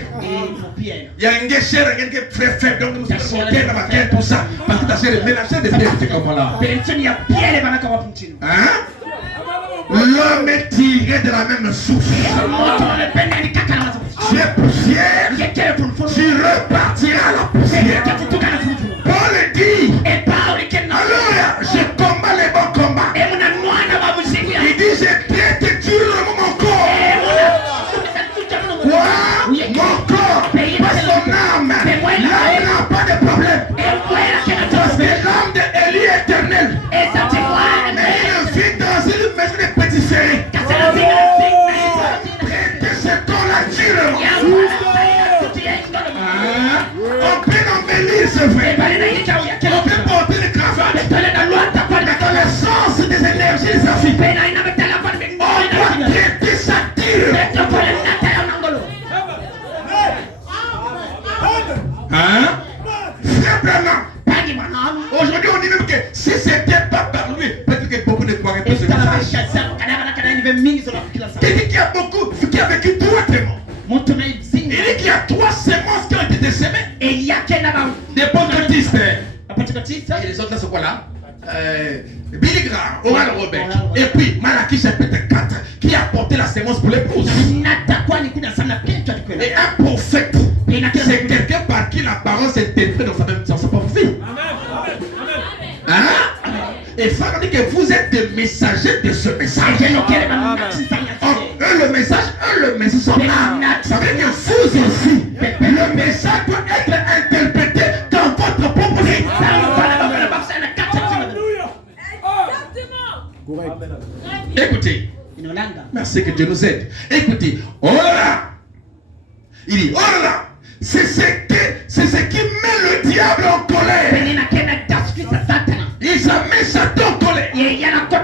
Il y a une chair qui est très faible, donc nous sommes montés dans la terre pour ça. Parce que ta chair est mélangée de Pierre, c'est comme là. Hein? L'homme est tiré de la même source. Tu es poussière. Tu repartiras à la poussière. Paul dit. Alors, je combats les bons combats. Il dit, je traite durement mon corps. Quoi? Mon corps, pas son âme. L'âme n'a pas de problème. Parce que l'âme d'Élie est éternelle. Mais il vit dans une maison de pâtisserie. Traite ce corps-là durement. On peut embellir ce vrai. On peut porter le cravate. Dans le sens des énergies des Africains. On doit traiter sa tire. Hein? Frère Branham. Aujourd'hui on dit même que si c'était pas par lui, peut-être que beaucoup ne croiraient pas ce message. Il dit qu'il y a beaucoup qui a vécu droitement. Il dit qu'il y a 3 semences qui ont été semées. Des pentecôtistes. Et les autres là c'est quoi là? Billy Graham, Oral Robert. Et puis Malachie chapitre 4 qui a porté la semence pour l'épouse. Et un prophète, c'est quelqu'un par qui la parole s'est détruite dans sa propre vie. Hein? Et frère, on dit que vous êtes des messagers de ce message. Le message sont là. Ça veut dire que vous aussi, le message doit être interprété dans votre propre vie. Écoutez, merci que Dieu nous aide. Écoutez, oh là, il dit, oh là, c'est ce qui met le diable en colère. Il met Satan en colère. Quand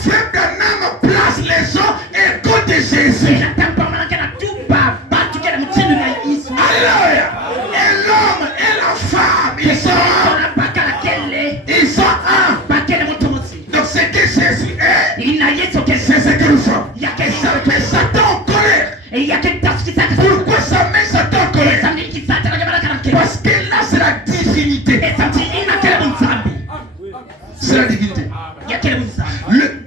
frère Branham place les gens et côté Jésus. Alléluia. Et l'homme et la femme, ils sont un. Donc c'est que Jésus est. C'est ce que nous sommes. Ça met Satan en colère. Pourquoi ça met Satan en colère? Parce que là c'est la divinité. C'est la divinité.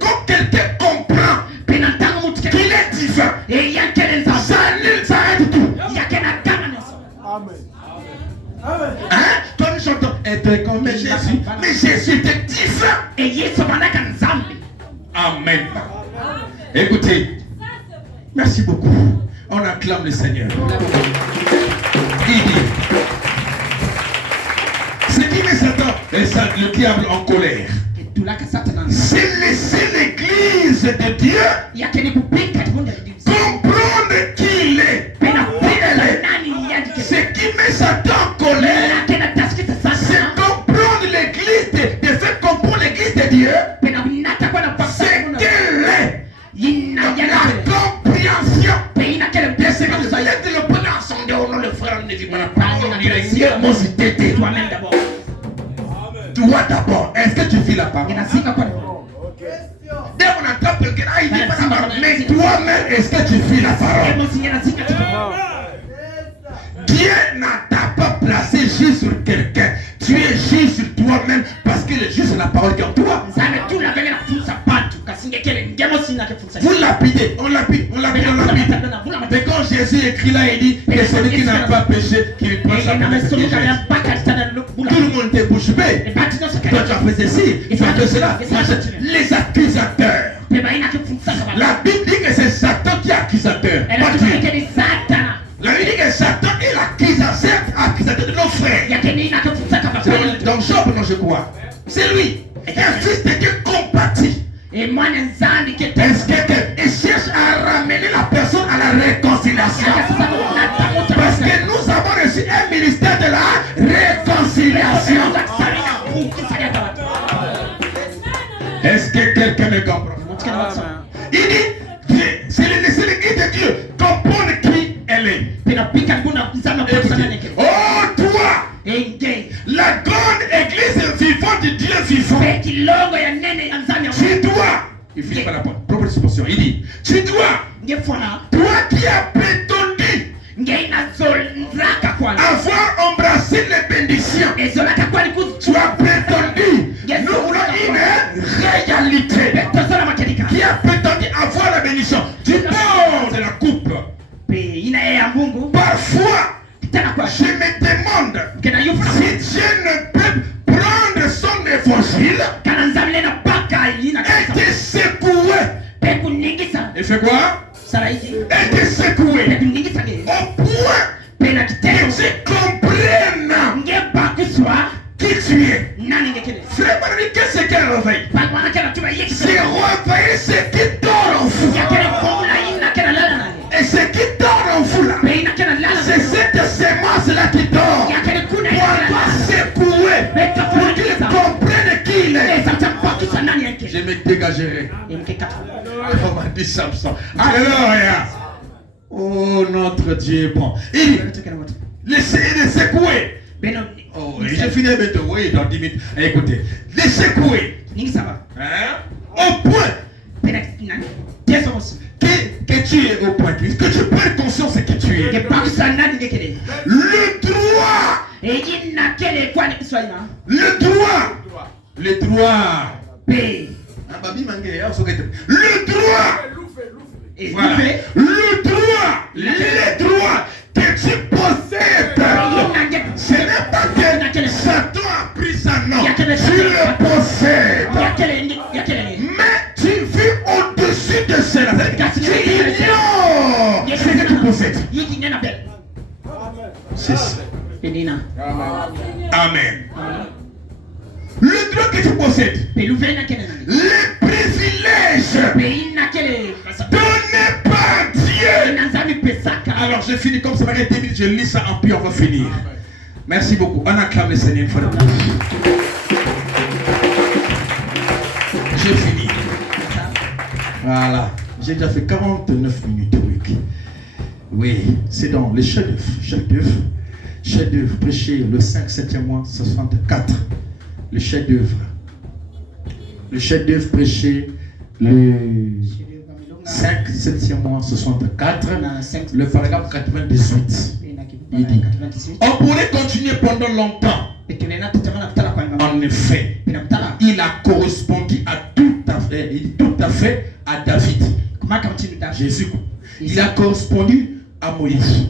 Quand quelqu'un comprend qu'il est divin, ça arrête tout. Hein? Quand nous chantons, être comme Jésus, mais Jésus était divin. Amen. Écoutez, merci beaucoup. On acclame le Seigneur. Il dit, ce qui met Satan, le diable en colère, c'est laisser l'église de Dieu comprendre qui il est. Ce qui met Satan en colère, c'est comprendre l'église, de faire comprendre l'église de Dieu. C'est qu'elle est. La compréhension. C'est comme ça, il y a de l'opération de le frère ne dit pas. Toi d'abord, est-ce que tu vis la parole? Dès qu'on entend quelqu'un, il dit pas la parole. Mais toi-même, est-ce que tu vis la parole? Dieu n'a pas placé juste sur quelqu'un. Tu es juste sur toi-même parce que le juste c'est la parole qui est en toi. Vous lapidez, on lapide. Mais quand Jésus écrit là, il dit que celui qui n'a pas péché, qu'il prend sa place. Tout le monde te bouche bée. Toi tu as fait ceci, tu as fait cela. Les accusateurs. La Bible dit que c'est Satan qui est accusateur. La Bible dit que Satan est l'accusateur de nos frères. Dans Job, non je crois. C'est lui. Un fils de Dieu compatit. Est-ce qu'il cherche à ramener la personne à la réconciliation? Parce que nous avons reçu un ministère de la réconciliation. Est-ce que quelqu'un me comprend? Il dit, c'est l'église de Dieu. Comprendre qui elle est. Oh toi, la grande église vivante de Dieu vivant. Tu dois, il finit par la propre supposition, il dit, tu dois, toi qui as prétendu avoir embrassé les bénédictions, tu as prétendu, nous voulons une réalité, qui a prétendu avoir la bénédiction, tu portes de la coupe. tu comprennes qui tu es. Frère, qu'est-ce qu'elle réveille? C'est réveiller ce qui dort en vous. Et ce qui dort en vous là, c'est cette semence-là qui dort. Pour avoir secoué, pour qu'il comprenne qui il est. Je me dégagerai. Comme a dit Samson. Alléluia. Oh, notre Dieu est bon. Il dit, laissez les secouer. Oh, je finis bientôt, oui, dans 10 minutes. Écoutez, les secouer. Hein? Au point que tu es au point, que tu prennes conscience de qui tu es. Le droit. Le droit. Le droit. Le droit. Voilà. Le droit. Les droits que tu possèdes. Ce n'est pas que Satan a pris ça, non. Tu le possèdes. Mais tu vis au-dessus de cela. Tu ignores ce que tu possèdes. C'est ça. Amen. Le droit que tu possèdes, les privilèges donnés par Dieu. Alors je finis comme ça, va être 10 minutes, je lis ça en puis on va finir. Merci beaucoup. On acclame le Seigneur une fois de plus. J'ai fini. Voilà. J'ai déjà fait 49 minutes. Oui, c'est dans les chefs-d'œuvre. Chef-d'œuvre prêché le 5-7e mois 64. Le chef-d'œuvre. Le chef-d'œuvre prêché le 5-7e mois 64. Le paragraphe 98. Il dit, on pourrait continuer pendant longtemps. En effet, il a correspondu à tout à fait à David. Jésus. Il a correspondu à Moïse.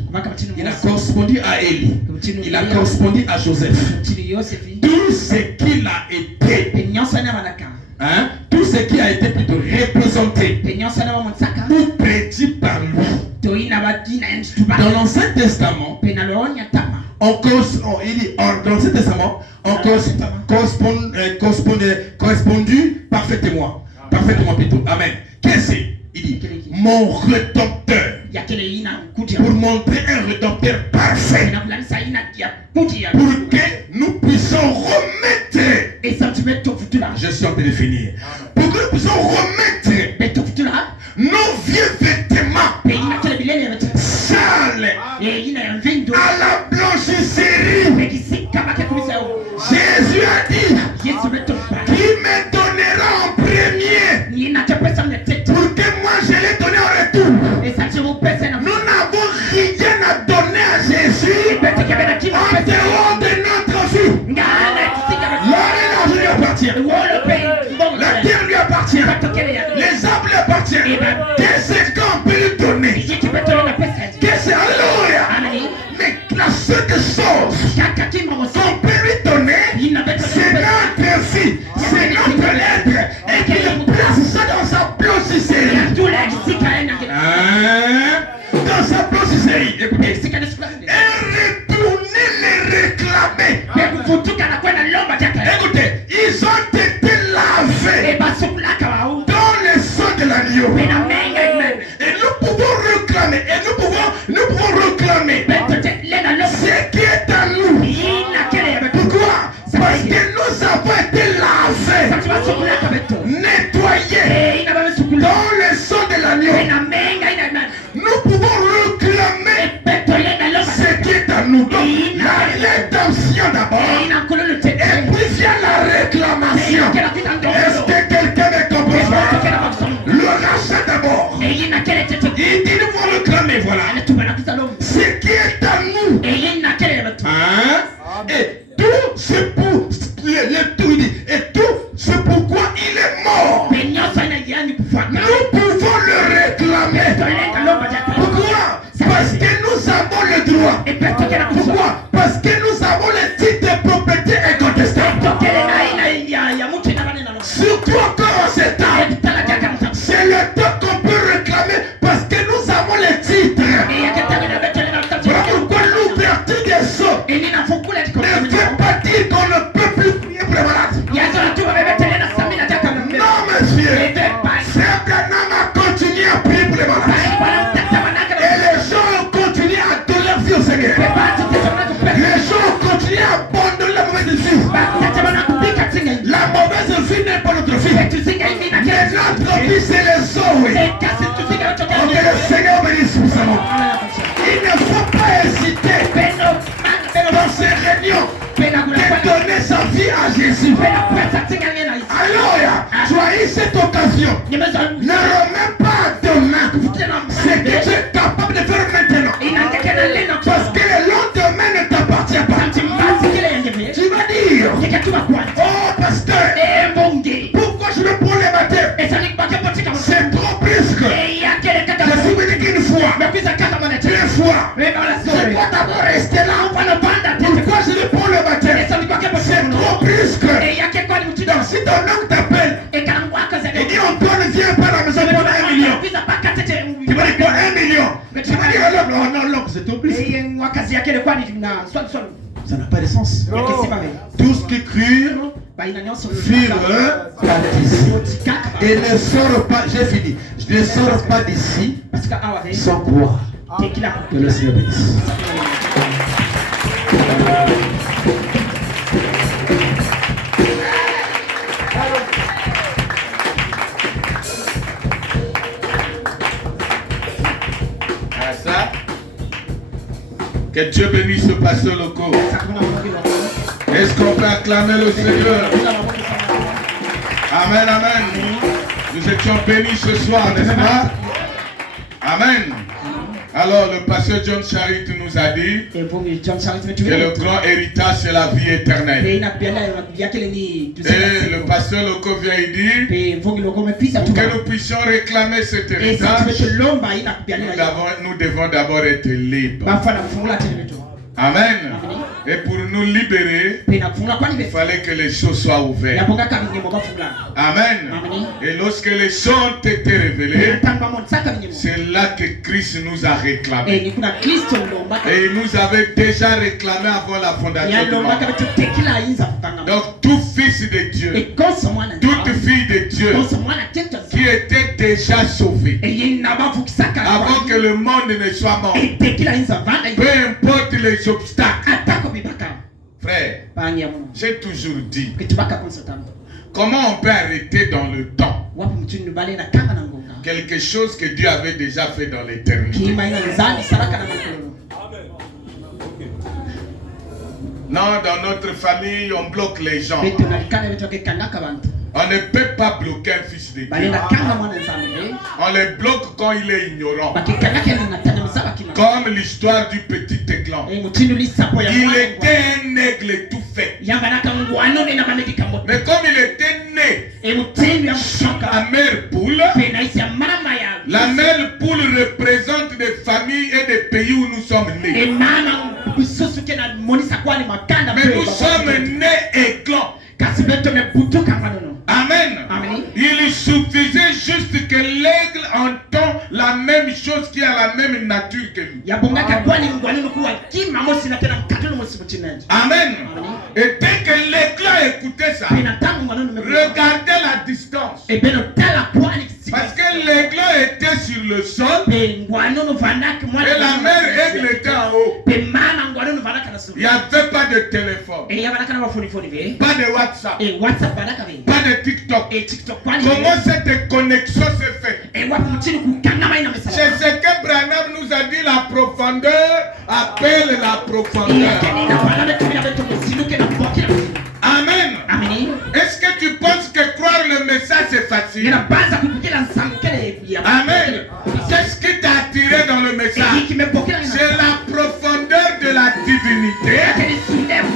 Il a correspondu à Élie. Il a correspondu à Joseph. Tout ce qu'il a été, hein, tout ce qui a été plutôt représenté ou prédit par lui. Dans l'Ancien Testament, dans l'Ancien Testament, correspondu parfaitement plutôt. Amen. Qu'est-ce que c'est? Il dit, mon rédempteur. Pour montrer un rédempteur parfait. Pour que nous puissions remettre. Je suis en train de finir. Pour que nous puissions remettre nos vieux vêtements sales à la blanchisserie. Jésus a dit, qui me donnera en premier pour que moi je l'ai donné en retour. Nous n'avons rien à donner à Jésus en dehors de notre vie. L'argent lui appartient. La terre lui appartient. Les arbres lui appartiennent. Qu'est-ce qu'on peut lui donner? Qu'est-ce Alléluia. Mais la seule chose qu'on peut lui donner, c'est notre vie, c'est notre lettre. Et qu'il place ça dans sa blanchisserie. Dans sa blanchisserie. Écoutez, et retourner les réclamer. Écoutez, ils ont été lavés dans le sang de l'agneau. Et nous pouvons réclamer. Ce qui est à nous. Pourquoi? Parce que nous avons été lavés, nettoyés dans le sang de l'agneau. Nous pouvons réclamer ce qui est à nous. Donc, la rédemption d'abord. Et puis vient la réclamation. Est-ce que quelqu'un me comprend? Le rachat d'abord. Il dit nous pouvons réclamer, voilà. Ce qui est à nous. Hein? Et tout c'est pour et tout c'est pourquoi il est mort. Nous pouvons le réclamer. Pourquoi? Parce que nous avons le droit. Pourquoi? Parce que nous avons le titre de propriété incontestable. Surtout encore en ce temps. C'est le temps qu'on peut réclamer parce que nous avons le titre. Voilà pourquoi l'ouvre Les gens continuent à abandonner la mauvaise vie. La mauvaise vie n'est pas notre vie. Mais notre vie, c'est les Zoé. Que le Seigneur bénisse nous savons. Il ne faut pas hésiter dans ces réunions de donner sa vie à Jésus. Alors, choisis cette occasion. Ne remets pas demain ce que tu es capable de faire maintenant. Parce que le lendemain ne t'appartient pas. Tu vas dire, oh pasteur, pourquoi je me prends les baptêmes? C'est trop plus que. Je suis venu qu'une fois. Deux fois. Je dois d'abord rester là. Pourquoi je me prends le baptême? C'est trop plus que. Donc si ton homme t'appelle, il dit Antoine viens par la maison pour 1 million. Tu vas dire quoi 1 million? Tu vas dire alors non, c'est trop plus. Ça n'a pas de sens. Tous qui crurent furent baptisés. Et ne sortent pas, j'ai fini, ne sortent pas d'ici sans croire. Que le Seigneur bénisse. Que Dieu bénisse ce pasteur local. Est-ce qu'on peut acclamer le Seigneur? Amen, amen. Nous étions bénis ce soir, n'est-ce pas? Amen. Alors le pasteur John Charit nous a dit que le grand héritage c'est la vie éternelle. Et le pasteur local vient y dire pour que nous puissions réclamer cet héritage, nous devons d'abord être libres. Amen. Et pour nous libérer, il fallait que les choses soient ouvertes. Amen. Et lorsque les choses ont été révélées, c'est là que Christ nous a réclamé. Et il nous avait déjà réclamé avant la fondation du monde. Donc tout fils de Dieu, toute fille de Dieu qui était déjà sauvé avant que le monde ne soit mort, peu importe les obstacles. Frère, j'ai toujours dit, comment on peut arrêter dans le temps quelque chose que Dieu avait déjà fait dans l'éternité? Non, dans notre famille, on bloque les gens. On ne peut pas bloquer un fils de Dieu. On les bloque quand il est ignorant. Comme l'histoire du petit Éclan. Il était un aigle tout fait. Mais comme il était né la mère poule, la mère poule représente des familles et des pays où nous sommes nés. Mais nous sommes nés Éclan. Amen. Il suffisait juste que l'aigle entend la même chose qui a la même nature que nous. Amen. Et dès que l'aigle écoutait ça, regardez la distance. Parce que l'aigle était sur le sol et la mère aigle était en haut. Il n'y avait pas de téléphone, pas de WhatsApp, pas de TikTok. Comment cette connexion s'est faite? C'est ce que Branham nous a dit, la profondeur appelle la profondeur. Amen. Est-ce que tu penses que croire le message c'est facile? Amen. Qu'est-ce qui t'a attiré dans le message? C'est la profondeur de la divinité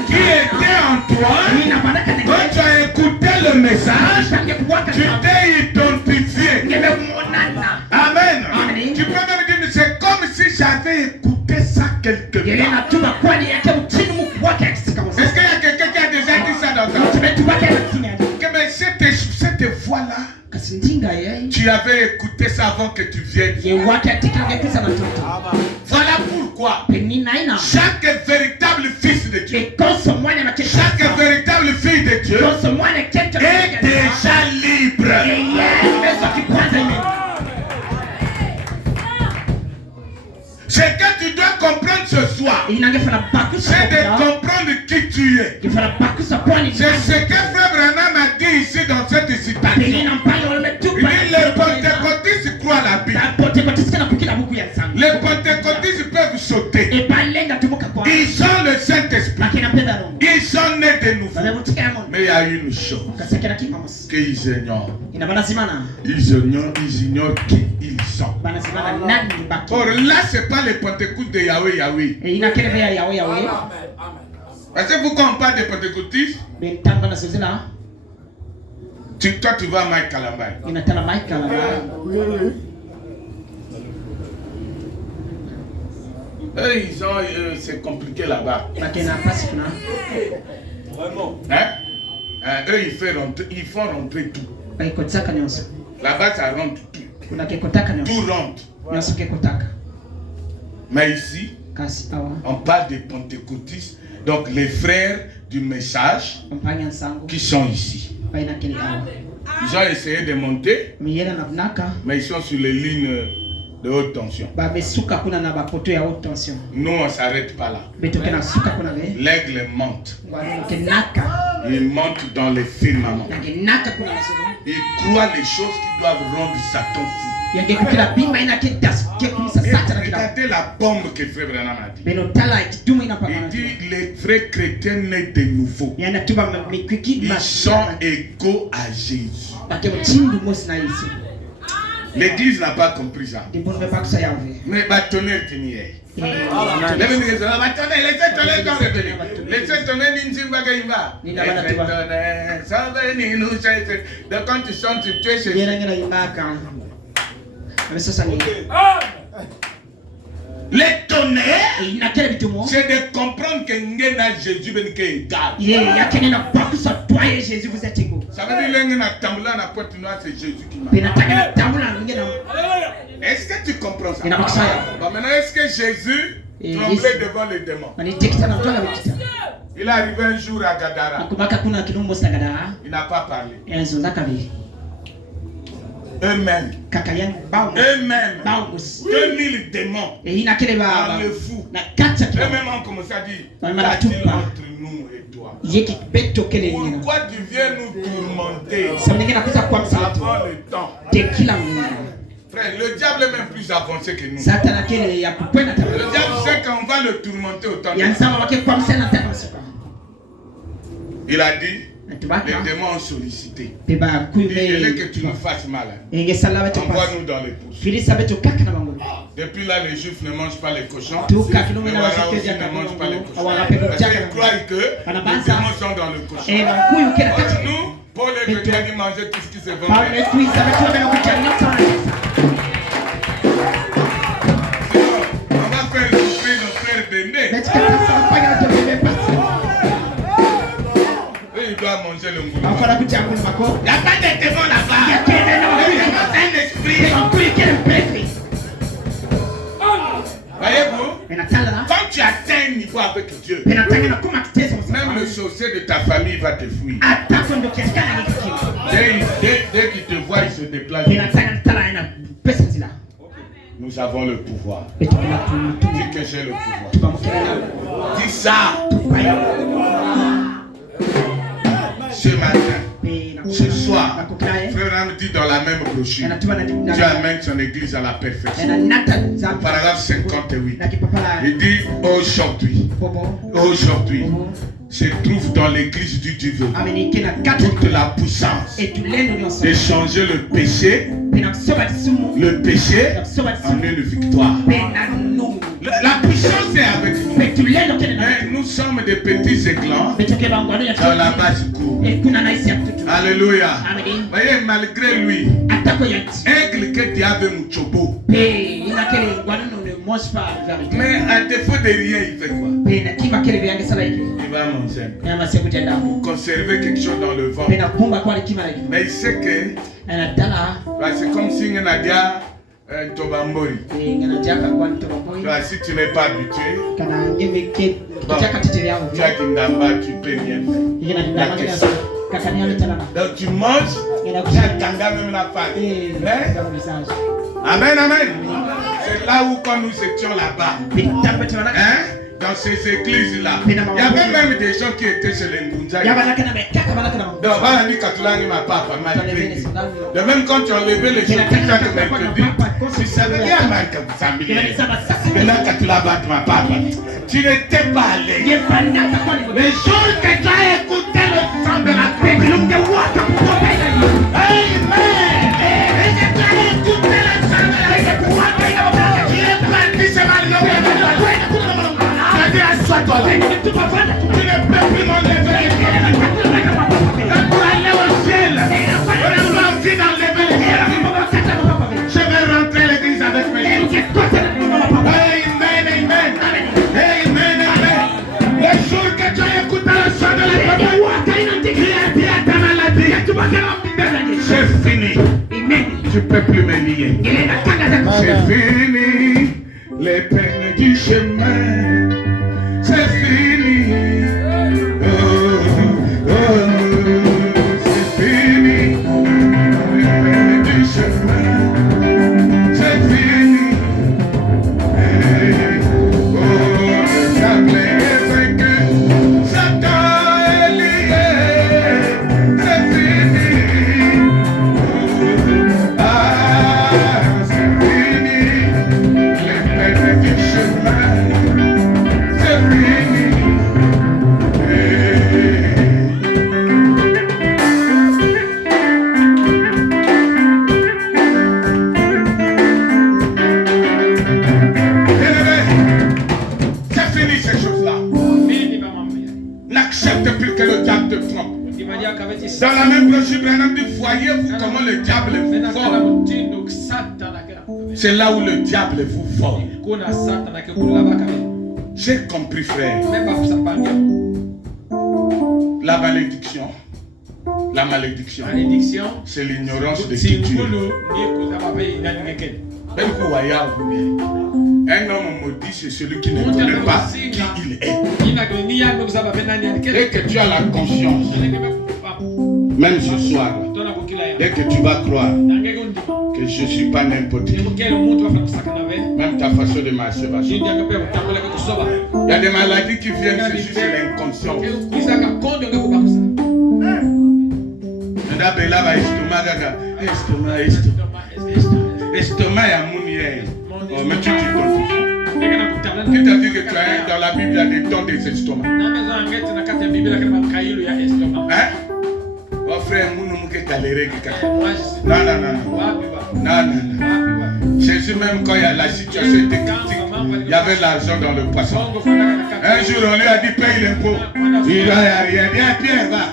qui était en toi. Quand tu as écouté le message, tu t'es identifié. Amen. Tu peux même dire, c'est comme si j'avais écouté ça quelque part. Est-ce qu'il y a quelqu'un qui a déjà dit ça dans ta vie? Mais cette voix-là, tu avais écouté ça avant que tu viennes. Voilà pourquoi chaque véritable fils de Dieu, chaque véritable fille de Dieu est déjà libre. Ce que tu dois comprendre ce soir, C'est de comprendre qui tu es. C'est ce que Frère Branham a dit ici dans cette citation. Il dit les pentecôtistes croient à la Bible. Les pentecôtistes peuvent sauter. Ils ont le Saint-Esprit. Ils sont nés de nouveau. Mais il y a une chose qu'ils ignorent. Ils ignorent qui ils sont. Or là, ce n'est pas les pentecôtistes de Yahweh. Parce que vous, quand on parle des pentecôtistes, toi tu vas à Mike Kalambay. Eux, c'est compliqué là-bas. Vraiment. Eux, ils font rentrer tout. Là-bas, ça rentre tout. Tout rentre. Mais ici, on parle des pentecôtistes, donc les frères du message qui sont ici. Ils ont essayé de monter, mais ils sont sur les lignes de haute tension. Nous, on ne s'arrête pas là. L'aigle monte. Il monte dans les firmaments. Il croit les choses qui doivent rendre Satan fou. Regardez la bombe que Frère Branham a dit. Il dit les vrais chrétiens nés de nouveau. Ils sont égaux à Jésus. L'église n'a pas compris ça. Mais bâtonner tenir. Laissez quand tu chantes, tu es chez les tonnerres, c'est de comprendre que Jésus est égal. Ça veut dire que c'est Jésus qui m'a. Est-ce que tu comprends ça? Bon, maintenant, est-ce que Jésus tremblait devant les démons? Il est arrivé un jour à Gadara. Il n'a pas parlé. Eux-mêmes, 2000 démons, dans le fou. Eux-mêmes ont commencé à dire, qu'a-t-il entre nous et toi? Pourquoi tu viens nous tourmenter avant le temps? Frère, le diable est même plus avancé que nous. Le diable sait qu'on va le tourmenter autant de temps. Il a dit, les démons ont sollicité. Il dit que tu nous fasses mal. Envoie-nous dans les pousses. Depuis là, les juifs ne mangent pas les cochons. Les Warra aussi ne mangent pas les cochons. Parce qu'ils croient que les démons sont dans le cochon. Or, nous, Paul est venu manger tout ce qui se vend. On va faire souffrir nos frères d'aînés. Il doit manger le moulin. Il n'y a pas de démon là-bas. Il y a un esprit. Voyez-vous, quand tu atteins un niveau avec Dieu, même le sorcier de ta famille va te fuir. Dès qu'il te voit, il se déplace. Nous avons le pouvoir. Dis que j'ai le pouvoir. Dis ça. Ce matin, ce soir, Frère Ram dit dans la même brochure, Dieu amène son église à la perfection. Paragraphe 58. Il dit aujourd'hui se trouve dans l'église du Dieu vivant toute la puissance de changer le péché en une victoire. La puissance est avec nous. Mais nous sommes des petits éclats dans la basse cour. Alléluia. Voyez, malgré lui, aigle que diable mouchobo. Mais à défaut de rien, il fait quoi? Il va manger. Pour conserver quelque chose dans le ventre. Mais il sait que c'est comme si on a dit Tobambori. Si tu n'es pas habitué, tu peux rien faire. Donc tu manges, tu as même la face. Amen, amen. C'est là où quand nous étions là-bas, dans ces églises-là. Il y avait même des gens qui étaient chez les Ngunza. Donc, voilà, ma papa, de même quand tu as enlevé les choses chaque mercredi, si ça veut dire mais là, quand tu l'as battu, ma papa, tu n'étais pas allé. Les jours que tu as écouté le sang de la paix, Amen. Tu ne peux plus m'enlever les pieds. Pour aller au ciel, on n'a pas envie d'enlever les pieds. Je vais rentrer à l'église avec mes pieds. Amen, amen. Amen, amen. Le jour que tu as écouté le son de la maladie, c'est fini. Tu ne peux plus me lier. C'est fini. Les peines du chemin. C'est fini, c'est fini, du chemin, c'est fini, le diable est vaincu, Satan est lié, c'est fini, c'est fini, les peines du chemin. N'accepte plus que le diable te trompe. Dans la même brochure, Branham dit, voyez-vous comment le diable vous vole. C'est là où le diable vous vole. J'ai compris, frère. La malédiction. La malédiction. C'est l'ignorance de qui tu es. Un homme maudit, c'est celui qui ne connaît pas qui il est. Dès que tu as la conscience, même ce soir, dès que tu vas croire que je ne suis pas n'importe qui, même ta façon de marcher va changer. Il y a des maladies qui viennent, c'est juste l'inconscience. Estomac et amounière. Mais tu t'identifies. Qui t'a dit que tu as dans la Bible, il y a des dons des estomacs. Hein? Oh frère, nous ne pouvons pas galérer. Non. Jésus, même quand la situation était critique, il y avait l'argent dans le poisson. Un jour, on lui a dit paye l'impôt. Il n'a rien. Viens, Pierre, va.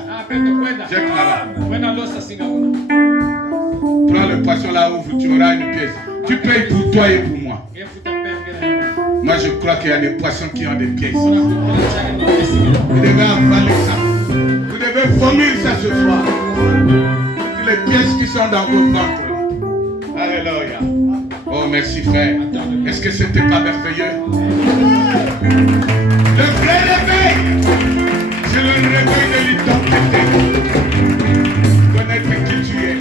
Jette là-bas. Prends le poisson là où tu auras une pièce. Tu payes pour toi et pour moi. Moi, je crois qu'il y a des poissons qui ont des pièces. Vous devez avaler ça. Vous devez vomir ça ce soir. Les pièces qui sont dans vos ventres. Alléluia. Oh, merci frère. Est-ce que c'était pas merveilleux? Le vrai réveil, c'est le réveil de l'identité. Connaître qui tu es.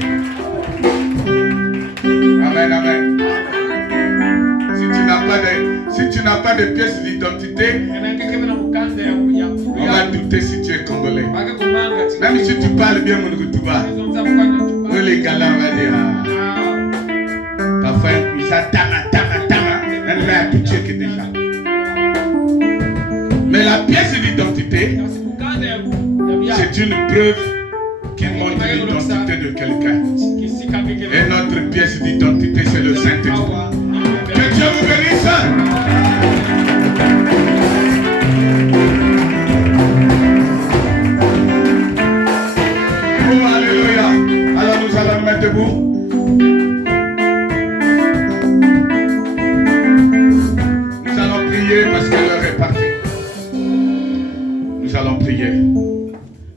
Amen, amen. Si tu n'as pas de pièces d'identité, on va douter si tu es congolais. Même si tu parles bien mon Rutuba, les gars là, on va dire parfois ça tama, elle m'a habitué que déjà. Mais la pièce d'identité, c'est une preuve qui montre l'identité de quelqu'un. Et notre pièce d'identité, c'est le Saint-Esprit. Que Dieu vous bénisse. Oh, alléluia. Alors nous allons nous mettre debout. Nous allons prier parce que l'heure est partie. Nous allons prier.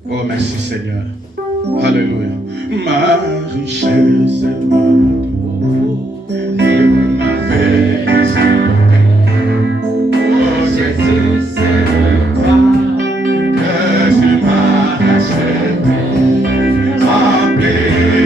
Oh, merci Seigneur. Alléluia. Ma richesse est moi.